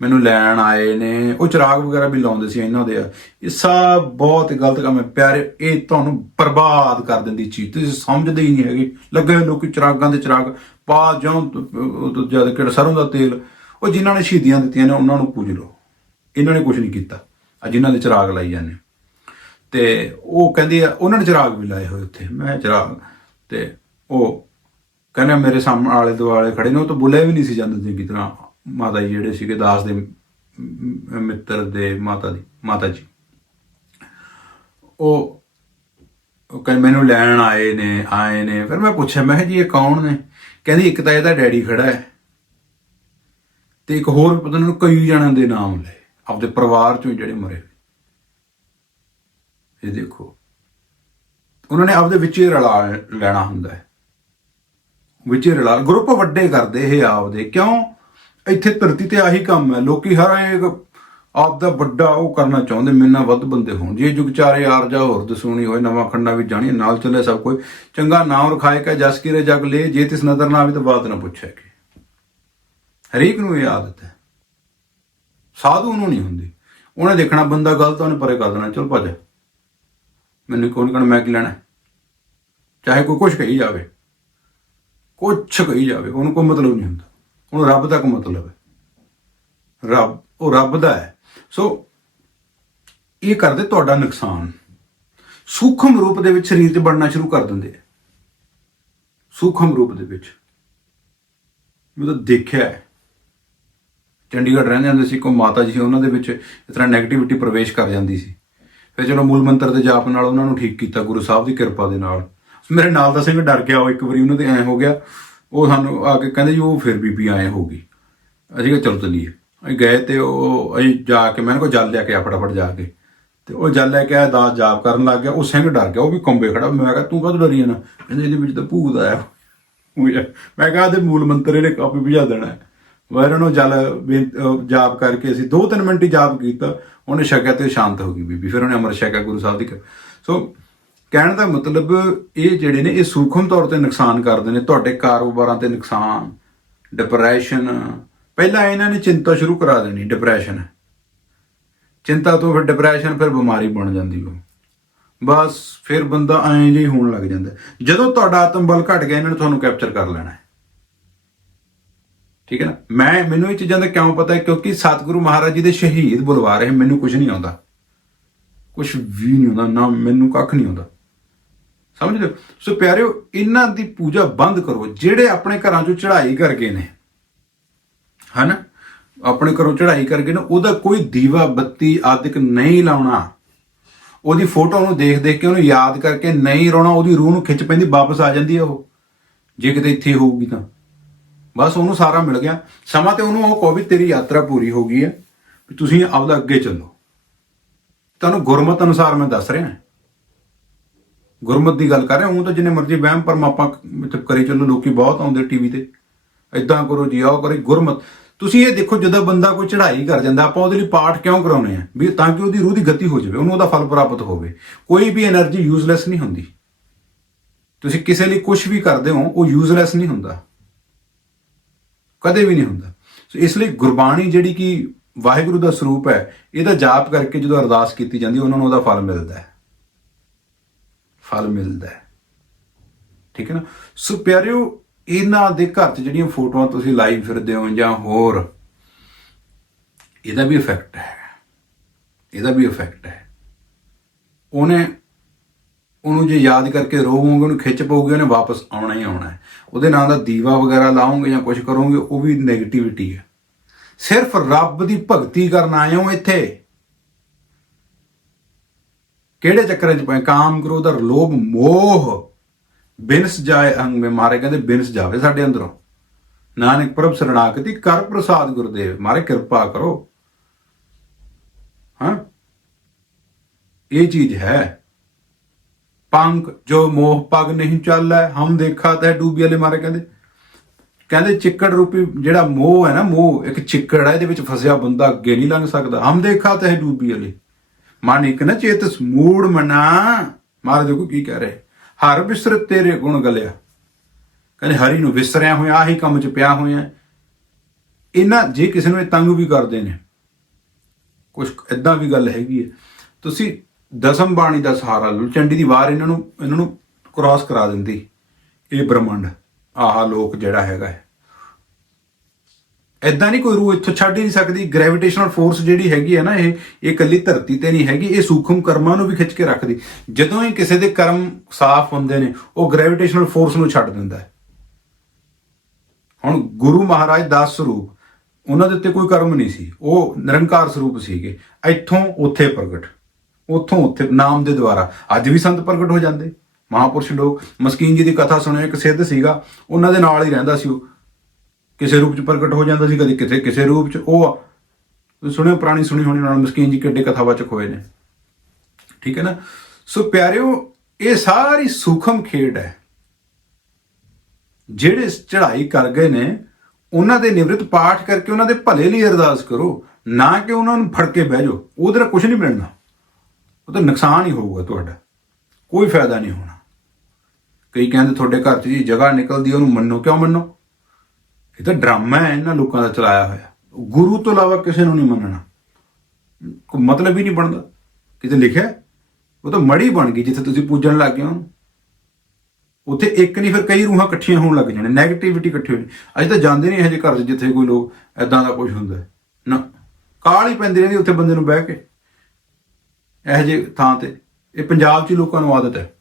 ਮੈਨੂੰ ਲੈਣ ਆਏ ਨੇ। ਉਹ ਚਿਰਾਗ ਵਗੈਰਾ ਵੀ ਲਾਉਂਦੇ ਸੀ ਇਹਨਾਂ ਦੇ ਇਹ ਸਭ ਬਹੁਤ ਗਲਤ ਕੰਮ ਹੈ। ਪਿਆਰੇ, ਇਹ ਤੁਹਾਨੂੰ ਬਰਬਾਦ ਕਰ ਦਿੰਦੀ ਚੀਜ਼। ਤੁਸੀਂ ਸਮਝਦੇ ਹੀ ਨਹੀਂ ਹੈਗੇ। ਲੱਗੇ ਹੋਏ ਲੋਕੀ ਚਿਰਾਗਾਂ ਦੇ ਚਿਰਾਗ ਪਾ ਜਿਉਂ ਜਦ ਕਿ ਸਰੋਂ ਦਾ ਤੇਲ। ਉਹ ਜਿਨ੍ਹਾਂ ਨੇ ਸ਼ਹੀਦੀਆਂ ਦਿੱਤੀਆਂ ਨੇ, ਉਹਨਾਂ ਨੂੰ ਪੂਜ ਲਓ। ਇਹਨਾਂ ਨੇ ਕੁਝ ਨਹੀਂ ਕੀਤਾ। ਆ ਜਿਨ੍ਹਾਂ ਦੇ ਚਿਰਾਗ ਲਾਈ ਜਾਂਦੇ ਤੇ ਉਹ ਕਹਿੰਦੀ ਆ, ਉਹਨਾਂ ਨੇ ਚਿਰਾਗ ਵੀ ਲਾਏ ਹੋਏ ਉੱਥੇ। ਮੈਂ ਚਿਰਾਗ। ਤੇ ਉਹ ਕਹਿੰਦਾ, ਮੇਰੇ ਸਾਹਮਣੇ ਆਲੇ ਦੁਆਲੇ ਖੜੇ ਨੇ। ਉਹ ਤਾਂ ਬੁੱਲੇ ਵੀ ਨਹੀਂ ਸੀ ਜਾਂਦੇ ਚੰਗੀ ਤਰ੍ਹਾਂ। ਮਾਤਾ ਜੀ ਜਿਹੜੇ ਸੀਗੇ, ਦਾਸ ਦੇ ਮਿੱਤਰ ਦੇ ਮਾਤਾ ਦੀ, ਮਾਤਾ ਜੀ। ਉਹ ਕਹਿੰਦੇ, ਮੈਨੂੰ ਲੈਣ ਆਏ ਨੇ ਆਏ ਨੇ। ਫਿਰ ਮੈਂ ਪੁੱਛਿਆ, ਮੈਂ ਕਿਹਾ, ਜੀ, ਇਹ ਕੌਣ ਨੇ? ਕਹਿੰਦੀ, ਇੱਕ ਤਾਂ ਇਹਦਾ ਡੈਡੀ ਖੜਾ ਹੈ। ਤੇ ਇੱਕ ਹੋਰ ਪਤਾ ਨਹੀਂ ਕਈ ਜਣਾਂ ਦੇ ਨਾਮ ਲਏ। ਆਪਦੇ ਪਰਿਵਾਰ ਚੋਂ ਹੀ ਜਿਹੜੇ ਮਰੇ ਇਹ ਦੇਖੋ। ਉਹਨਾਂ ਨੇ ਆਪਦੇ ਵਿੱਚ ਹੀ ਰਲਾ ਲੈਣਾ ਹੁੰਦਾ ਹੈ। ਵਿੱਚ ਹੀ ਰਲਾ ਗਰੁੱਪ ਵੱਡੇ ਕਰਦੇ ਇਹ ਆਪਦੇ। ਕਿਉਂ? ਇੱਥੇ ਧਰਤੀ ਤੇ ਆਹੀ ਕੰਮ ਹੈ। ਲੋਕੀ ਹਰ ਇੱਕ ਆਪ ਦਾ ਵੱਡਾ ਉਹ ਕਰਨਾ ਚਾਹੁੰਦੇ, ਮੇਰੇ ਨਾਲ ਵੱਧ ਬੰਦੇ ਹੋਣ। ਜੇ ਜੁਗ ਚਾਰੇ ਯਾਰ ਜਾ ਹੋਰ ਦਸੂਣੀ ਹੋਏ, ਨਵਾਂ ਖੰਡਾ ਵੀ ਜਾਣੀ ਨਾਲ ਚੱਲੇ ਸਭ ਕੋਈ। ਚੰਗਾ ਨਾਮ ਰਖਾਏ ਕਾ ਜਸ ਕੀਰੇ ਜਗ ਲੈ, ਜੇ ਤਿਸ ਨਦਰ ਨਾ ਆਵੇ ਤਾਂ ਬਾਤ ਨਾ ਪੁੱਛੇ ਕਿ ਹਰੇਕ ਨੂੰ ਇਹ ਆਦਤ ਹੈ। ਸਾਧੂ ਨੂੰ ਨਹੀਂ ਹੁੰਦੀ। ਉਹਨੇ ਦੇਖਣਾ, ਬੰਦਾ ਗਲਤ ਉਹਨੇ ਪਰੇ ਕਰ ਦੇਣਾ। ਚਲ ਭੱਜ। ਮੈਨੂੰ ਕੌਣ ਕਹਣ, ਮੈਂ ਕੀ ਲੈਣਾ ਚਾਹੇ ਕੋਈ ਕੁਛ ਕਹੀ ਜਾਵੇ, ਕੁਛ ਕਹੀ ਜਾਵੇ, ਉਹਨੂੰ ਕੋਈ ਮਤਲਬ ਨਹੀਂ ਹੁੰਦਾ। ਉਹਨੂੰ ਰੱਬ ਦਾ ਕੋਈ ਮਤਲਬ ਹੈ। ਰੱਬ, ਉਹ ਰੱਬ ਦਾ ਹੈ। ਸੋ, ਇਹ ਕਰਦੇ ਤੁਹਾਡਾ ਨੁਕਸਾਨ। ਸੂਖਮ ਰੂਪ ਦੇ ਵਿੱਚ ਸਰੀਰ 'ਚ ਬਣਨਾ ਸ਼ੁਰੂ ਕਰ ਦਿੰਦੇ ਆ। ਸੂਖਮ ਰੂਪ ਦੇ ਵਿੱਚ। ਮੈਂ ਤਾਂ ਦੇਖਿਆ ਚੰਡੀਗੜ੍ਹ ਰਹਿੰਦੇ ਹੁੰਦੇ ਸੀ, ਕੋਈ ਮਾਤਾ ਜੀ ਉਹਨਾਂ ਦੇ ਵਿੱਚ ਇਸ ਤਰ੍ਹਾਂ 네ਗੇਟਿਵਿਟੀ ਪ੍ਰਵੇਸ਼ ਕਰ ਜਾਂਦੀ ਸੀ। ਫਿਰ ਚਲੋ ਮੂਲ ਮੰਤਰ ਦੇ ਜਾਪ ਨਾਲ ਉਹਨਾਂ ਨੂੰ ਠੀਕ ਕੀਤਾ, ਗੁਰੂ ਸਾਹਿਬ ਦੀ ਕਿਰਪਾ ਦੇ ਨਾਲ। ਮੇਰੇ ਨਾਲ ਦਾ ਸਿੰਘ ਡਰ ਗਿਆ, ਉਹ ਇੱਕ ਵਾਰੀ ਉਹਨਾਂ ਦੇ ਐ ਹੋ ਗਿਆ। ਉਹ ਸਾਨੂੰ ਆ ਕੇ ਕਹਿੰਦੇ ਜੀ, ਉਹ ਫਿਰ ਬੀਬੀ ਐ ਹੋ ਗਈ। ਅਸੀਂ ਕਿਹਾ, ਚਲੋ ਚੱਲੀਏ। ਅਸੀਂ ਗਏ ਤੇ ਉਹ, ਅਸੀਂ ਜਾ ਕੇ, ਮੈਂ ਕੋ ਜਲ ਲਿਆ ਕੇ ਆ, ਫਟਾਫਟ ਜਾ ਕੇ। ਤੇ ਉਹ ਜਲ ਲੈ ਕੇ ਆਇਆ, ਦਾਸ ਜਾਪ ਕਰਨ ਲੱਗ ਗਿਆ। ਉਹ ਸਿੰਘ ਡਰ ਗਿਆ, ਉਹ ਵੀ ਕੰਬੇ ਖੜਾ। ਮੈਂ ਕਿਹਾ, ਤੂੰ ਕਦੋਂ ਡਰੀ ਜਾਣਾ? ਕਹਿੰਦੇ, ਇਹਦੇ ਵਿੱਚ ਤਾਂ ਭੂਤ ਆਇਆ ਮੈਂ ਕਿਹਾ ਤੇ ਮੂਲ ਮੰਤਰ ਇਹਨੇ ਕਾਪੀ ਭਜਾ ਦੇਣਾ ਹੈ। ਵੈਰਨ ਨੂੰ ਜਲ ਜਾਪ ਕਰਕੇ ਅਸੀਂ 2-3 ਮਿੰਟ ਹੀ ਜਾਪ ਕੀਤਾ। ਉਹਨੇ ਛਕਿਆ ਤੇ ਸ਼ਾਂਤ ਹੋ ਗਈ ਬੀਬੀ, ਫਿਰ ਉਹਨੇ ਅੰਮ੍ਰਿਤ ਛਕਿਆ ਗੁਰੂ ਸਾਹਿਬ ਦੀ ਕਿਰਪਾ। ਸੋ ਕਹਿਣ ਦਾ ਮਤਲਬ ਇਹ ਜਿਹੜੇ ਨੇ, ਇਹ ਸੂਖਮ ਤੌਰ ਤੇ ਨੁਕਸਾਨ ਕਰਦੇ ਨੇ। ਤੁਹਾਡੇ ਕਾਰੋਬਾਰਾਂ ਤੇ ਨੁਕਸਾਨ ਡਿਪਰੈਸ਼ਨ ਪਹਿਲਾਂ ਇਹਨਾਂ ਨੇ ਚਿੰਤਾ ਸ਼ੁਰੂ ਕਰਾ ਦੇਣੀ ਡਿਪਰੈਸ਼ਨ ਚਿੰਤਾ ਤੋਂ ਫਿਰ ਡਿਪਰੈਸ਼ਨ ਫਿਰ ਬਿਮਾਰੀ ਬਣ ਜਾਂਦੀ ਉਹ। ਬਸ ਫਿਰ ਬੰਦਾ ਐਂ ਜਿਹੀ ਹੋਣ ਲੱਗ ਜਾਂਦਾ। ਜਦੋਂ ਤੁਹਾਡਾ ਆਤਮ ਬਲ ਘਟ ਗਿਆ, ਇਹਨਾਂ ਨੇ ਤੁਹਾਨੂੰ ਕੈਪਚਰ ਕਰ ਲੈਣਾ। ਠੀਕ ਹੈ ਨਾ? ਮੈਂ, ਮੈਨੂੰ ਇਹ ਚੀਜ਼ਾਂ ਦਾ ਕਿਉਂ ਪਤਾ ਹੈ? ਕਿਉਂਕਿ ਸਤਿਗੁਰੂ ਮਹਾਰਾਜ ਜੀ ਦੇ ਸ਼ਹੀਦ ਬੁਲਵਾ ਰਹੇ, ਮੈਨੂੰ ਕੁਝ ਨਹੀਂ ਆਉਂਦਾ। ਕੁਝ ਵੀ ਨਹੀਂ ਆਉਂਦਾ, ਨਾ ਮੈਨੂੰ ਕੱਖ ਨਹੀਂ ਆਉਂਦਾ। ਸਮਝ ਹੋ? ਸੋ ਪਿਆਰਿਓ, ਇਹਨਾਂ ਦੀ ਪੂਜਾ ਬੰਦ ਕਰੋ, ਜਿਹੜੇ ਆਪਣੇ ਘਰਾਂ ਚੋਂ ਚੜ੍ਹਾਈ ਕਰ ਗਏ ਨੇ। ਹਨਾ? ਆਪਣੇ ਘਰੋਂ ਚੜ੍ਹਾਈ ਕਰ ਗਏ ਨੇ, ਉਹਦਾ ਕੋਈ ਦੀਵਾ ਬੱਤੀ ਆਦਿਕ ਨਹੀਂ ਲਾਉਣਾ। ਉਹਦੀ ਫੋਟੋ ਨੂੰ ਦੇਖ ਦੇਖ ਕੇ ਉਹਨੂੰ ਯਾਦ ਕਰਕੇ ਨਹੀਂ ਰੋਣਾ, ਉਹਦੀ ਰੂਹ ਨੂੰ ਖਿੱਚ ਪੈਂਦੀ, ਵਾਪਸ ਆ ਜਾਂਦੀ ਹੈ ਉਹ। ਜੇ ਕਿਤੇ ਇੱਥੇ ਹੋਊਗੀ ਤਾਂ। ਬਸ ਉਹਨੂੰ ਸਾਰਾ ਮਿਲ ਗਿਆ। ਸਮਾਂ ਤੇ ਉਹਨੂੰ ਉਹ ਕਹੋ ਵੀ ਤੇਰੀ ਯਾਤਰਾ ਪੂਰੀ ਹੋ ਗਈ ਹੈ, ਵੀ ਤੁਸੀਂ ਆਪਦਾ ਅੱਗੇ ਚੱਲੋ। ਤੁਹਾਨੂੰ ਗੁਰਮਤ ਅਨੁਸਾਰ ਮੈਂ ਦੱਸ ਰਿਹਾ। ਗੁਰਮਤ ਦੀ ਗੱਲ ਕਰ ਰਿਹਾ ਹੂੰ ਤਾਂ ਜਿੰਨੇ ਮਰਜ਼ੀ ਵਹਿਮ ਪਰਮ ਆਪਾਂ ਮਤਲਬ ਕਰੀ ਚੱਲੋ, ਲੋਕੀ ਬਹੁਤ ਆਉਂਦੇ ਟੀਵੀ ਤੇ। ਇਦਾਂ ਕਰੋ, ਜੀ ਆਓ ਕਰੀ, ਗੁਰਮਤ। ਤੁਸੀਂ ਇਹ ਦੇਖੋ, ਜਦੋਂ ਬੰਦਾ ਕੋਈ ਚੜ੍ਹਾਈ ਕਰ ਜਾਂਦਾ, ਆਪਾਂ ਉਹਦੇ ਲਈ ਪਾਠ ਕਿਉਂ ਕਰਾਉਨੇ ਆ ਵੀ ਤਾਂ ਕਿ ਉਹਦੀ ਰੂਹ ਦੀ ਗਤੀ ਹੋ ਜਾਵੇ, ਉਹਨੂੰ ਉਹਦਾ ਫਲ ਪ੍ਰਾਪਤ ਹੋਵੇ। ਕੋਈ ਵੀ એનર્ਜੀ ਯੂਜ਼ਲੈਸ ਨਹੀਂ ਹੁੰਦੀ। ਤੁਸੀਂ ਕਿਸੇ ਲਈ ਕੁਝ ਵੀ ਕਰਦੇ ਹੋ, ਉਹ ਯੂਜ਼ਲੈਸ ਨਹੀਂ ਹੁੰਦਾ। ਕਦੇ ਵੀ ਨਹੀਂ ਹੁੰਦਾ। ਸੋ ਇਸ ਲਈ ਗੁਰਬਾਣੀ ਜਿਹੜੀ ਕਿ ਵਾਹਿਗੁਰੂ ਦਾ ਸਰੂਪ ਹੈ, ਇਹਦਾ ਜਾਪ ਕਰਕੇ ਜਦੋਂ ਅਰਦਾਸ ਕੀਤੀ ਜਾਂਦੀ ਹੈ ਉਹਨਾਂ ਨੂੰ ਉਹਦਾ ਫਲ ਮਿਲਦਾ ਹੈ। ਫਲ ਮਿਲਦਾ ਹੈ। ਠੀਕ ਹੈ ਨਾ? ਸੋ ਪਿਆਰਿਓ, ਇਹਨਾਂ ਦੇ ਘਰ 'ਚ ਜਿਹੜੀਆਂ ਫੋਟੋਆਂ ਤੁਸੀਂ ਲਾਈ ਫਿਰਦੇ ਹੋ ਜਾਂ ਹੋਰ, ਇਹਦਾ ਵੀ ਇਫੈਕਟ ਹੈ। ਇਹਦਾ ਵੀ ਇਫੈਕਟ ਹੈ। ਉਹਨੇ ਉਹਨੂੰ ਜੇ ਯਾਦ ਕਰਕੇ ਰੋਵੋਗੇ ਉਹਨੂੰ ਖਿੱਚ ਪਊਗੀ, ਉਹਨੇ ਵਾਪਸ ਆਉਣਾ ਹੀ ਆਉਣਾ ਹੈ। ਉਹਦੇ ਨਾਂ ਦਾ ਦੀਵਾ ਵਗੈਰਾ ਲਾਓਗੇ ਜਾਂ ਕੁਝ ਕਰੋਗੇ, ਉਹ ਵੀ 네ਗੇਟਿਵਿਟੀ ਹੈ। ਸਿਰਫ ਰੱਬ ਦੀ ਭਗਤੀ ਕਰਨ ਆਏ ਹੋ ਇੱਥੇ। ਕਿਹੜੇ ਚੱਕਰਾਂ 'ਚ ਪਏ? ਕਾਮ, ਕ੍ਰੋਧ ਔਰ ਲੋਭ ਮੋਹ। ਬਿਨਸ ਜਾਏ ਅੰਗ ਮੇ ਮਾਰੇ, ਕਹਿੰਦੇ ਬਿਨਸ ਜਾਵੇ ਸਾਡੇ ਅੰਦਰੋਂ। ਨਾਨਕ ਪ੍ਰਭ ਸਰਣਾਗਤੀ ਕਰ ਪ੍ਰਸਾਦ ਗੁਰਦੇਵ। ਮਾਰੇ ਕਿਰਪਾ ਕਰੋ। ਹਾਂ? ਇਹ ਚੀਜ਼ ਹੈ। ਪੰਖ ਜੋ ਮੋਹ ਪਗ ਨਹੀਂ ਚੱਲੈ, ਹਮ ਦੇਖਾ ਤੈ ਡੂਬੀ ਵਾਲੇ ਮਾਰੇ ਕਹਿੰਦੇ। ਕਹਿੰਦੇ ਚਿੱਕੜ ਰੂਪੀ ਜਿਹੜਾ ਮੋਹ ਹੈ ਨਾ, ਮੋਹ ਇੱਕ ਚਿੱਕੜ ਹੈ, ਇਹਦੇ ਵਿੱਚ ਫਸਿਆ ਬੰਦਾ ਅੱਗੇ ਨਹੀਂ ਲੰਘ ਸਕਦਾ। ਹਮ ਦੇਖਾ ਤੈ ਡੂਬੀ ਵਾਲੇ। ਮਨ ਇੱਕ ਨਾ ਚੇਤਸ ਮੂੜ ਮਨਾ। ਮਹਾਰਾਜ ਦੇਖੋ ਕੀ ਕਹਿ ਰਹੇ। ਹਰ ਬਿਸਰਤ ਤੇਰੇ ਗੁਣ ਗਲਿਆ। ਕਹਿੰਦੇ ਹਰੀ ਨੂੰ ਵਿਸਰਿਆ ਹੋਇਆ, ਆਹੀ ਕੰਮ 'ਚ ਪਿਆ ਹੋਇਆ। ਇਹਨਾਂ ਜੇ ਕਿਸੇ ਨੂੰ ਇਹ ਤੰਗ ਵੀ ਕਰਦੇ ਨੇ ਕੁਝ ਇਦਾਂ ਵੀ ਗੱਲ ਹੈਗੀ ਹੈ। ਤੁਸੀਂ ਦਸਮ ਬਾਣੀ ਦਾ ਸਹਾਰਾ ਲਓ। ਚੰਡੀ ਦੀ ਵਾਰ ਇਹਨਾਂ ਨੂੰ ਇਹਨਾਂ ਨੂੰ ਕ੍ਰਾਸ ਕਰਾ ਦਿੰਦੀ। ਇਹ ਬ੍ਰਹਮੰਡ, ਆਹ ਲੋਕ ਜਿਹੜਾ ਹੈਗਾ ਹੈ। ਐਦਾਂ ਨਹੀਂ ਕੋਈ ਰੂਹ ਇੱਥੋਂ ਛੱਡ ਹੀ ਨਹੀਂ ਸਕਦੀ। ਗ੍ਰੈਵਿਟੇਸ਼ਨਲ ਫੋਰਸ ਜਿਹੜੀ ਹੈਗੀ ਹੈ ਨਾ ਇਹ ਇਹ ਇਕੱਲੀ ਧਰਤੀ ਤੇ ਨਹੀਂ ਹੈਗੀ। ਇਹ ਸੂਖਮ ਕਰਮਾਂ ਨੂੰ ਵੀ ਖਿੱਚ ਕੇ ਰੱਖਦੀ। ਜਦੋਂ ਹੀ ਕਿਸੇ ਦੇ ਕਰਮ ਸਾਫ਼ ਹੁੰਦੇ ਨੇ, ਉਹ ਗ੍ਰੈਵਿਟੇਸ਼ਨਲ ਫੋਰਸ ਨੂੰ ਛੱਡ ਦਿੰਦਾ ਹੈ। ਹੁਣ ਗੁਰੂ ਮਹਾਰਾਜ ਦਾਸ ਸਰੂਪ, ਉਹਨਾਂ ਦੇ ਉੱਤੇ ਕੋਈ ਕਰਮ ਨਹੀਂ ਸੀ। ਉਹ ਨਿਰੰਕਾਰ ਸਰੂਪ ਸੀਗੇ। ਇੱਥੋਂ ਉੱਥੇ ਪ੍ਰਗਟ। ਉੱਥੋਂ ਉੱਥੇ ਨਾਮ ਦੇ ਦੁਆਰਾ। ਅੱਜ ਵੀ ਸੰਤ ਪ੍ਰਗਟ ਹੋ ਜਾਂਦੇ। ਮਹਾਪੁਰਸ਼ ਲੋਕ, ਮਸਕੀਨ ਜੀ ਦੀ ਕਥਾ ਸੁਣਿਓ, ਇੱਕ ਸਿੱਧ ਸੀਗਾ। ਉਹਨਾਂ ਦੇ ਨਾਲ ਹੀ ਰਹਿੰਦਾ ਸੀ ਉਹ। ਕਿਸੇ ਰੂਪ ਚ ਪ੍ਰਗਟ ਹੋ ਜਾਂਦਾ ਸੀ, ਕਦੇ ਕਿਤੇ ਕਿਸੇ ਰੂਪ ਚ। ਉਹ ਆ। ਤੁਸੀਂ ਸੁਣਿਓ, ਪੁਰਾਣੀ ਸੁਣੀ ਹੋਣੀ ਨਾਲ ਮਸਕੀਨ ਜੀ ਕਿੱਡੇ ਕਥਾਵਾਚਕ ਹੋਏ ਨੇ। ਠੀਕ ਹੈ ਨਾ? ਸੋ ਪਿਆਰਿਓ, ਇਹ ਸਾਰੀ ਸੂਖਮ ਖੇਡ ਹੈ। ਜਿਹੜੇ ਚੜ੍ਹਾਈ ਕਰ ਗਏ ਨੇ, ਉਹਨਾਂ ਦੇ ਨਿਵਰਤ ਪਾਠ ਕਰਕੇ ਉਹਨਾਂ ਦੇ ਭਲੇ ਲਈ ਅਰਦਾਸ ਕਰੋ। ਨਾ ਕਿ ਉਹਨਾਂ ਨੂੰ ਫੜ ਕੇ ਬਹਿ ਜਾਓ। ਉਹਦੇ ਨਾਲ ਕੁਝ ਨਹੀਂ ਮਿਲਣਾ। ਉਹ ਤਾਂ ਨੁਕਸਾਨ ਹੀ ਹੋਊਗਾ ਤੁਹਾਡਾ। ਕੋਈ ਫਾਇਦਾ ਨਹੀਂ ਹੋਣਾ। ਕਈ ਕਹਿੰਦੇ ਤੁਹਾਡੇ ਘਰ 'ਚ ਜੀ ਜਗ੍ਹਾ ਨਿਕਲਦੀ ਉਹਨੂੰ ਮੰਨੋ। ਕਿਉਂ ਮੰਨੋ? ਇਹ ਤਾਂ ਡਰਾਮਾ ਹੈ, ਇਹਨਾਂ ਲੋਕਾਂ ਦਾ ਚਲਾਇਆ ਹੋਇਆ। ਗੁਰੂ ਤੋਂ ਇਲਾਵਾ ਕਿਸੇ ਨੂੰ ਨਹੀਂ ਮੰਨਣਾ। ਕੋਈ ਮਤਲਬ ਹੀ ਨਹੀਂ ਬਣਦਾ। ਕਿਤੇ ਲਿਖਿਆ ਉਹ ਤਾਂ ਮੜੀ ਬਣ ਗਈ, ਜਿੱਥੇ ਤੁਸੀਂ ਪੂਜਣ ਲੱਗ ਗਏ ਉਹਨੂੰ ਉੱਥੇ ਇੱਕ ਨਹੀਂ, ਫਿਰ ਕਈ ਰੂਹਾਂ ਇਕੱਠੀਆਂ ਹੋਣ ਲੱਗ ਜਾਣੇ 네ਗੇਟਿਵਿਟੀ ਇਕੱਠੀ ਹੋਣੀ ਅਜੇ ਤਾਂ ਜਾਂਦੇ ਨਹੀਂ ਇਹੋ ਜਿਹੇ ਘਰ 'ਚ, ਜਿੱਥੇ ਕੋਈ ਲੋਕ ਐਦਾਂ ਦਾ ਕੁਝ ਹੁੰਦਾ ਨਾ ਕਾਲ ਹੀ ਪੈਂਦੀ ਰਹਿੰਦੀ ਉੱਥੇ ਬੰਦੇ ਨੂੰ ਬਹਿ ਕੇ। ਇਹੋ ਜਿਹੇ ਥਾਂ ਤੇ। ਇਹ ਪੰਜਾਬ 'ਚ ਹੀ ਲੋਕਾਂ ਨੂੰ ਆਦਤ ਹੈ।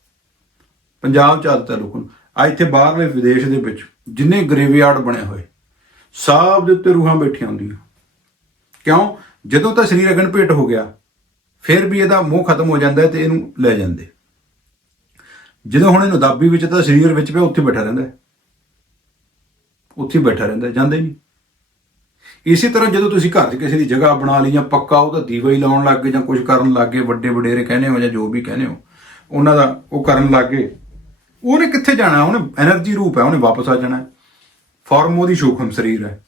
ਪੰਜਾਬ 'ਚ ਆਦਤ ਹੈ ਲੋਕਾਂ ਨੂੰ। ਆ ਇੱਥੇ ਬਾਹਰਲੇ ਵਿਦੇਸ਼ ਦੇ ਵਿੱਚ ਜਿੰਨੇ ਗ੍ਰੇਵਯਾਰਡ ਬਣੇ ਹੋਏ, ਸਭ ਦੇ ਉੱਤੇ ਰੂਹਾਂ ਬੈਠੀਆਂ ਹੁੰਦੀਆਂ। ਕਿਉਂ? ਜਦੋਂ ਤਾਂ ਸਰੀਰ ਅਗਨ ਭੇਟ ਹੋ ਗਿਆ, ਫਿਰ ਵੀ ਇਹਦਾ ਮੂੰਹ ਖਤਮ ਹੋ ਜਾਂਦਾ ਹੈ ਤੇ ਇਹਨੂੰ ਲੈ ਜਾਂਦੇ। ਜਦੋਂ ਹੁਣ ਇਹਨੂੰ ਦਾਬੀ ਵਿੱਚ ਤਾਂ ਸਰੀਰ ਵਿੱਚ ਪਿਆ, ਉੱਥੇ ਬੈਠਾ ਰਹਿੰਦਾ। ਉੱਥੇ ਬੈਠਾ ਰਹਿੰਦਾ, ਜਾਂਦੇ ਹੀ ਨਹੀਂ। ਇਸੇ ਤਰ੍ਹਾਂ ਜਦੋਂ ਤੁਸੀਂ ਘਰ 'ਚ ਕਿਸੇ ਦੀ ਜਗ੍ਹਾ ਬਣਾ ਲਈ ਜਾਂ ਪੱਕਾ ਉਹਦਾ ਦੀਵਾ ਹੀ ਲਾਉਣ ਲੱਗ ਗਏ ਜਾਂ ਕੁਝ ਕਰਨ ਲੱਗ ਗਏ, ਵੱਡੇ ਵਡੇਰੇ ਕਹਿੰਦੇ ਹੋ ਜਾਂ ਜੋ ਵੀ ਕਹਿੰਦੇ ਹੋ, ਉਹਨਾਂ ਦਾ ਉਹ ਕਰਨ ਲੱਗ ਗਏ। ਉਹਨੇ ਕਿੱਥੇ ਜਾਣਾ? ਉਹਨੇ એનર્ਜੀ ਰੂਪ ਹੈ, ਉਹਨੇ ਵਾਪਸ ਆ ਜਾਣਾ। ਫਾਰਮ ਉਹਦੀ ਸ਼ੋਖਮ ਸਰੀਰ ਹੈ।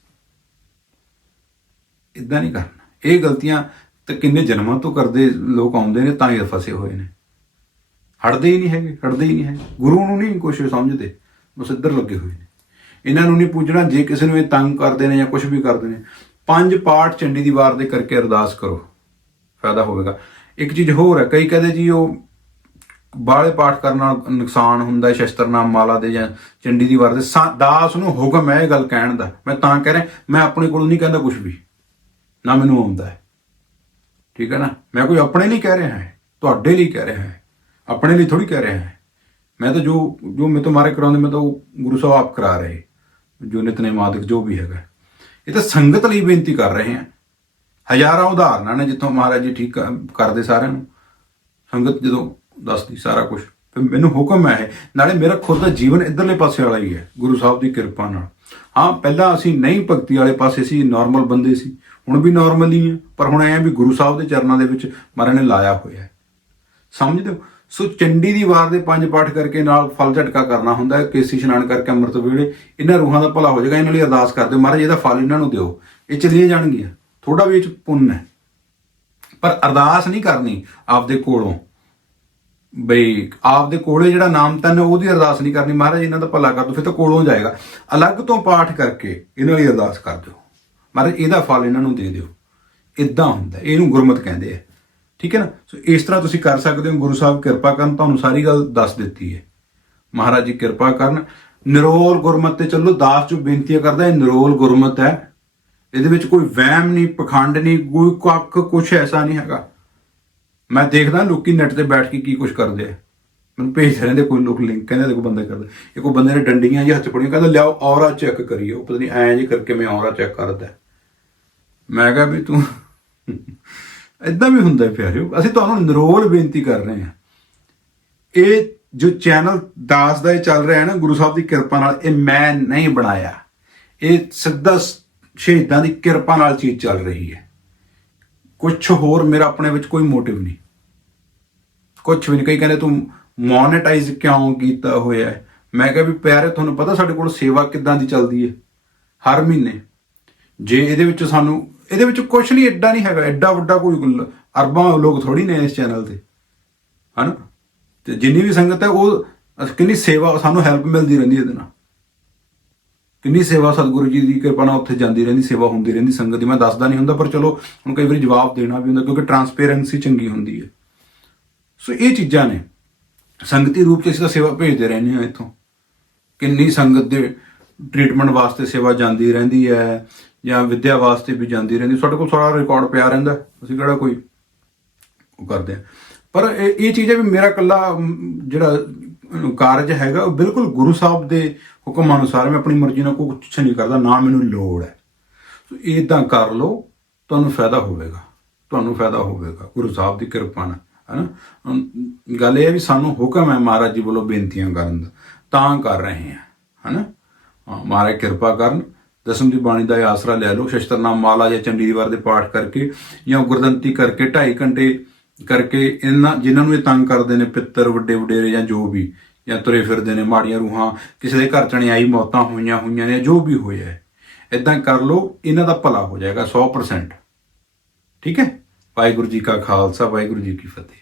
ਇਦਾਂ ਨਹੀਂ ਕਰਨਾ। ਇਹ ਗਲਤੀਆਂ ਤੇ ਕਿੰਨੇ ਜਨਮਾਂ ਤੋਂ ਕਰਦੇ ਲੋਕ ਆਉਂਦੇ ਨੇ, ਤਾਂ ਹੀ ਫਸੇ ਹੋਏ ਨੇ। ਹਟਦੇ ਹੀ ਨਹੀਂ ਹੈਗੇ, ਹਟਦੇ ਹੀ ਨਹੀਂ ਹੈ ਗੁਰੂ ਨੂੰ ਨਹੀਂ ਕੁਝ ਸਮਝਦੇ, ਬਸ ਇੱਧਰ ਲੱਗੇ ਹੋਏ ਨੇ। ਇਹਨਾਂ ਨੂੰ ਨਹੀਂ ਪੁੱਛਣਾ ਜੇ ਕਿਸੇ ਨੂੰ ਇਹ ਤੰਗ ਕਰਦੇ ਨੇ ਜਾਂ ਕੁਝ ਵੀ ਕਰਦੇ ਨੇ, ਪੰਜ ਪਾਠ ਚੰਡੀ ਦੀ ਵਾਰ ਦੇ ਕਰਕੇ ਅਰਦਾਸ ਕਰੋ, ਫਾਇਦਾ ਹੋਵੇਗਾ। ਇੱਕ ਚੀਜ਼ ਹੋਰ ਹੈ, ਕਈ ਕਹਿੰਦੇ ਜੀ ਉਹ ਬਾਲੇ ਪਾਠ ਕਰਨ ਨਾਲ ਨੁਕਸਾਨ ਹੁੰਦਾ ਹੈ ਸ਼ਸਤਰਨਾਮ ਮਾਲਾ ਦੇ ਜਾਂ ਚੰਡੀ ਦੀ ਵਾਰ ਦੇ, ਸਾ- ਦਾਸ ਨੂੰ ਹੁਕਮ ਹੈ ਇਹ ਗੱਲ ਕਹਿਣ ਦਾ। ਮੈਂ ਤਾਂ ਕਹਿ ਰਿਹਾ, ਮੈਂ ਆਪਣੇ ਕੋਲੋਂ ਨਹੀਂ ਕਹਿੰਦਾ ਕੁਝ ਵੀ, ਨਾ ਮੈਨੂੰ ਆਉਂਦਾ ਹੈ। ਠੀਕ ਹੈ ਨਾ? ਮੈਂ ਕੋਈ ਆਪਣੇ ਲਈ ਕਹਿ ਰਿਹਾ ਹੈ, ਤੁਹਾਡੇ ਲਈ ਕਹਿ ਰਿਹਾ ਹੈ, ਆਪਣੇ ਲਈ ਥੋੜੀ ਕਹਿ ਰਿਹਾ ਹੈ। ਮੈਂ ਤਾਂ ਜੋ ਜੋ ਮੇਰੇ ਤੋਂ ਮਾਰੇ ਕਰਾਉਂਦੇ, ਮੈਂ ਤਾਂ ਉਹ ਗੁਰੂ ਸਾਹਿਬ ਆਪ ਕਰਾ ਰਹੇ। ਜੋ ਨਿਤਨੇਮ ਆਦਿਕ ਜੋ ਵੀ ਹੈਗਾ। ਇਹ ਤਾਂ ਸੰਗਤ ਲਈ ਬੇਨਤੀ ਕਰ ਰਹੇ ਹਾਂ ਹਜ਼ਾਰਾਂ ਉਦਾਹਰਨਾਂ ਨੇ ਜਿੱਥੋਂ ਮਹਾਰਾਜ ਜੀ ਠੀਕ ਕਰਦੇ ਸਾਰਿਆਂ ਨੂੰ। ਸੰਗਤ ਜਦੋਂ ਦੱਸਦੀ ਸਾਰਾ ਕੁਝ ਫਿਰ ਮੈਨੂੰ ਹੁਕਮ ਹੈ ਇਹ। ਨਾਲੇ ਮੇਰਾ ਖੁਦ ਦਾ ਜੀਵਨ ਇਧਰਲੇ ਪਾਸੇ ਵਾਲਾ ਹੀ ਹੈ, ਗੁਰੂ ਸਾਹਿਬ ਦੀ ਕਿਰਪਾ ਨਾਲ। ਹਾਂ, ਪਹਿਲਾਂ ਅਸੀਂ ਨਹੀਂ ਭਗਤੀ ਵਾਲੇ ਪਾਸੇ ਸੀ ਨਾਰਮਲ ਬੰਦੇ ਸੀ। ਹੁਣ ਵੀ ਨਾਰਮਲ ਹੀ ਹਾਂ ਪਰ ਹੁਣ ਐ ਵੀ ਗੁਰੂ ਸਾਹਿਬ ਦੇ ਚਰਨਾਂ ਦੇ ਵਿੱਚ ਮਹਾਰਾਜ ਨੇ ਲਾਇਆ ਹੋਇਆ ਹੈ। ਸਮਝਦੇ ਹੋ? ਸੋ ਚੰਡੀ ਦੀ ਵਾਰ ਦੇ ਪੰਜ ਪਾਠ ਕਰਕੇ ਨਾਲ ਫਲ ਝਟਕਾ ਕਰਨਾ ਹੁੰਦਾ ਹੈ ਕੇਸੀ ਇਸ਼ਨਾਨ ਕਰਕੇ ਅੰਮ੍ਰਿਤ ਵੇਲੇ। ਇਹਨਾਂ ਰੂਹਾਂ ਦਾ ਭਲਾ ਹੋ ਜਾਏਗਾ, ਇਹਨਾਂ ਲਈ ਅਰਦਾਸ ਕਰਦੇ ਮਹਾਰਾਜ, ਇਹਦਾ ਫਲ ਇਹਨਾਂ ਨੂੰ ਦਿਓ। ਇਹ ਚਲੀਆਂ ਜਾਣਗੀਆਂ। ਥੋੜਾ ਵੀ ਇਹ ਚ ਪੁੰਨ ਹੈ। ਪਰ ਅਰਦਾਸ ਨਹੀਂ ਕਰਨੀ ਆਪਦੇ ਕੋਲੋਂ। ਬਈ, ਆਪਦੇ ਕੋਲੇ ਜਿਹੜਾ ਨਾਮ ਤਨ ਉਹਦੀ ਅਰਦਾਸ ਨਹੀਂ ਕਰਨੀ। ਮਹਾਰਾਜ, ਇਹਨਾਂ ਦਾ ਭਲਾ ਕਰ ਦੋ ਫਿਰ ਤਾਂ ਕੋਲੋਂ ਜਾਏਗਾ। ਅਲੱਗ ਤੋਂ ਪਾਠ ਕਰਕੇ ਇਹਨਾਂ ਲਈ ਅਰਦਾਸ ਕਰ ਦਿਓ। ਮਹਾਰਾਜ, ਇਹਦਾ ਫਲ ਇਹਨਾਂ ਨੂੰ ਦੇ ਦਿਓ। ਇਦਾਂ ਹੁੰਦਾ ਇਹਨੂੰ ਗੁਰਮਤ ਕਹਿੰਦੇ ਆ। ਠੀਕ ਹੈ ਨਾ? ਸੋ ਇਸ ਤਰ੍ਹਾਂ ਤੁਸੀਂ ਕਰ ਸਕਦੇ ਹੋ। ਗੁਰੂ ਸਾਹਿਬ ਕਿਰਪਾ ਕਰਨ, ਤੁਹਾਨੂੰ ਸਾਰੀ ਗੱਲ ਦੱਸ ਦਿੱਤੀ ਹੈ। ਮਹਾਰਾਜ ਜੀ ਕਿਰਪਾ ਕਰਨ। ਨਿਰੋਲ ਗੁਰਮਤ ਤੇ ਚੱਲੋ, ਦਾਸ ਜੋ ਬੇਨਤੀਆਂ ਕਰਦਾ, ਇਹ ਨਿਰੋਲ ਗੁਰਮਤ ਹੈ। ਇਹਦੇ ਵਿੱਚ ਕੋਈ ਵਹਿਮ ਨਹੀਂ, ਪਖੰਡ ਨਹੀਂ, ਕੋਈ ਕੱਖ, ਕੁਛ ਐਸਾ ਨਹੀਂ ਹੈਗਾ। ਮੈਂ ਦੇਖਦਾ ਲੋਕੀ ਨੈਟ ਤੇ ਬੈਠ ਕੇ ਕੀ ਕੁਛ ਕਰਦੇ ਆ। ਮੈਨੂੰ ਭੇਜਦੇ ਰਹਿੰਦੇ, ਕੋਈ ਲੋਕ ਲਿੰਕ ਕਹਿੰਦੇ, ਦੇਖੋ ਬੰਦਾ ਕਰਦਾ। ਇਹ ਕੋਈ ਬੰਦੇ ਨੇ ਡੰਡੀਆਂ ਜਿਹੇ ਹੱਥ 'ਚ ਫੜੀਆਂ, ਕਹਿੰਦਾ, ਲਿਆਓ ਔਰਾ ਚੈੱਕ ਕਰੀਏ ਉਹ ਪਤਾ ਨਹੀਂ ਐਂ ਜੇ ਕਰਕੇ ਮੈਂ ਔਰਾ ਚੈੱਕ ਕਰਦਾ ਮੈਂ ਕਿਹਾ ਵੀ ਤੂੰ ਇਦਾਂ ਵੀ ਹੁੰਦਾ ਹੈ ਪਿਆਰਿਓ, ਅਸੀਂ ਤੁਹਾਨੂੰ ਨਿਰੋਲ ਬੇਨਤੀ ਕਰ ਰਹੇ ਹਾਂ। ਇਹ ਜੋ ਚੈਨਲ ਦਾਸ ਦਾ ਇਹ ਚੱਲ ਰਿਹਾ ਹੈ ਨਾ, ਗੁਰੂ ਸਾਹਿਬ ਦੀ ਕਿਰਪਾ ਨਾਲ, ਇਹ ਮੈਂ ਨਹੀਂ ਬਣਾਇਆ। ਇਹ ਸਿੱਧਾ ਸ਼ਹੀਦਾਂ ਦੀ ਕਿਰਪਾ ਨਾਲ ਚੀਜ਼ ਚੱਲ ਰਹੀ ਹੈ। ਕੁਝ ਹੋਰ ਮੇਰਾ ਆਪਣੇ ਵਿੱਚ ਕੋਈ ਮੋਟਿਵ ਨਹੀਂ। ਕੁਝ ਵੀ ਨਹੀਂ, ਕਈ ਕਹਿੰਦੇ ਤੂੰ ਮੋਨੇਟਾਈਜ਼ ਕਿਉਂ ਕੀਤਾ ਹੋਇਆ ਹੈ? ਮੈਂ ਕਿਹਾ ਵੀ ਪਿਆਰੇ, ਤੁਹਾਨੂੰ ਪਤਾ ਸਾਡੇ ਕੋਲ ਸੇਵਾ ਕਿੱਦਾਂ ਦੀ ਚੱਲਦੀ ਹੈ? ਹਰ ਮਹੀਨੇ। ਜੇ ਇਹਦੇ ਵਿੱਚ ਸਾਨੂੰ ਇਹਦੇ ਵਿੱਚ ਕੁਝ ਨਹੀਂ ਐਡਾ ਨਹੀਂ ਹੈਗਾ ਐਡਾ ਵੱਡਾ ਕੋਈ ਅਰਬਾਂ ਲੋਕ ਥੋੜੀ ਨੇ ਇਸ ਚੈਨਲ ਤੇ। ਹਨਾ? ਤੇ ਜਿੰਨੀ ਵੀ ਸੰਗਤ ਹੈ, ਉਹ ਕਿੰਨੀ ਸੇਵਾ, ਸਾਨੂੰ ਹੈਲਪ ਮਿਲਦੀ ਰਹਿੰਦੀ ਇਹਦੇ ਨਾਲ। ਕਿੰਨੀ ਸੇਵਾ ਸਤਿਗੁਰੂ ਜੀ ਦੀ ਕਿਰਪਾ ਨਾਲ ਉੱਥੇ ਜਾਂਦੀ ਰਹਿੰਦੀ, ਸੇਵਾ ਹੁੰਦੀ ਰਹਿੰਦੀ, ਸੰਗਤ ਦੀ। ਮੈਂ ਦੱਸਦਾ ਨਹੀਂ ਹੁੰਦਾ, ਪਰ ਚਲੋ, ਹੁਣ ਕਈ ਵਾਰੀ ਜਵਾਬ ਦੇਣਾ ਵੀ ਹੁੰਦਾ, ਕਿਉਂਕਿ ਟਰਾਂਸਪੇਰੈਂਸੀ ਚੰਗੀ ਹੁੰਦੀ ਹੈ। ਸੋ ਇਹ ਚੀਜ਼ਾਂ ਨੇ। ਸੰਗਤੀ ਰੂਪ ਚ ਅਸੀਂ ਤਾਂ ਸੇਵਾ ਭੇਜਦੇ ਰਹਿੰਦੇ ਹਾਂ ਇੱਥੋਂ। ਕਿੰਨੀ ਸੰਗਤ ਦੇ ਟ੍ਰੀਟਮੈਂਟ ਵਾਸਤੇ ਸੇਵਾ ਜਾਂਦੀ ਰਹਿੰਦੀ ਹੈ ਜਾਂ ਵਿਦਿਆ ਵਾਸਤੇ ਵੀ ਜਾਂਦੀ ਰਹਿੰਦੀ ਸਾਡੇ ਕੋਲ ਸਾਰਾ ਰਿਕਾਰਡ ਪਿਆ ਰਹਿੰਦਾ ਅਸੀਂ ਕਿਹੜਾ ਕੋਈ ਉਹ ਕਰਦੇ ਆ ਪਰ ਇਹ ਇਹ ਚੀਜ਼ ਹੈ ਵੀ ਮੇਰਾ ਕੱਲਾ ਜਿਹੜਾ ਕਾਰਜ ਹੈਗਾ ਉਹ ਬਿਲਕੁਲ ਗੁਰੂ ਸਾਹਿਬ ਦੇ ਹੁਕਮ ਅਨੁਸਾਰ ਮੈਂ ਆਪਣੀ ਮਰਜ਼ੀ ਨਾਲ ਕੋਈ ਕੁਛ ਨਹੀਂ ਕਰਦਾ ਨਾ ਮੈਨੂੰ ਲੋੜ ਹੈ। ਸੋ ਇਦਾਂ ਕਰ ਲਓ ਤੁਹਾਨੂੰ ਫਾਇਦਾ ਹੋਵੇਗਾ ਤੁਹਾਨੂੰ ਫਾਇਦਾ ਹੋਵੇਗਾ ਗੁਰੂ ਸਾਹਿਬ ਦੀ ਕਿਰਪਾ ਨਾਲ ਹੈਨਾ ਅਮ, ਗੱਲ ਇਹ ਹੈ ਵੀ ਸਾਨੂੰ ਹੁਕਮ ਹੈ ਮਹਾਰਾਜ ਜੀ ਵੱਲੋਂ ਬੇਨਤੀਆਂ ਕਰਨ ਦਾ ਤਾਂ ਕਰ ਰਹੇ ਹਾਂ ਹੈਨਾ ਹਾਂ, ਮਹਾਰਾਜ ਕਿਰਪਾ ਕਰਨ ਦਸਮ ਦੀ ਬਾਣੀ ਦਾ ਇਹ ਆਸਰਾ ਲੈ ਲਓ। ਸ਼ਸਤਰਨਾਮ ਮਾਲਾ ਜਾਂ ਚੰਡੀ ਦੀ ਦੇ ਪਾਠ ਕਰਕੇ ਜਾਂ ਗੁਰਦੰਤੀ ਕਰਕੇ 2.5 ਘੰਟੇ ਕਰਕੇ ਇਹਨਾਂ ਜਿਨ੍ਹਾਂ ਨੂੰ ਇਹ ਤੰਗ ਕਰਦੇ ਨੇ, ਪਿੱਤਰ, ਵੱਡੇ ਵਡੇਰੇ ਜਾਂ ਜੋ ਵੀ, ਜਾਂ ਤੁਰੇ ਫਿਰਦੇ ਨੇ, ਮਾੜੀਆਂ ਰੂਹਾਂ, ਕਿਸੇ ਦੇ ਘਰ ਚਣਿਆਈ ਮੌਤਾਂ ਹੋਈਆਂ ਹੋਈਆਂ ਨੇ ਜੋ ਵੀ ਹੋਇਆ ਹੈ ਇਦਾਂ ਕਰ ਲਓ, ਇਹਨਾਂ ਦਾ ਭਲਾ ਹੋ ਜਾਏਗਾ 100% ਠੀਕ ਹੈ? ਵਾਹਿਗੁਰੂ ਜੀ ਕਾ ਖਾਲਸਾ, ਵਾਹਿਗੁਰੂ ਜੀ ਕੀ ਫਤਿਹ।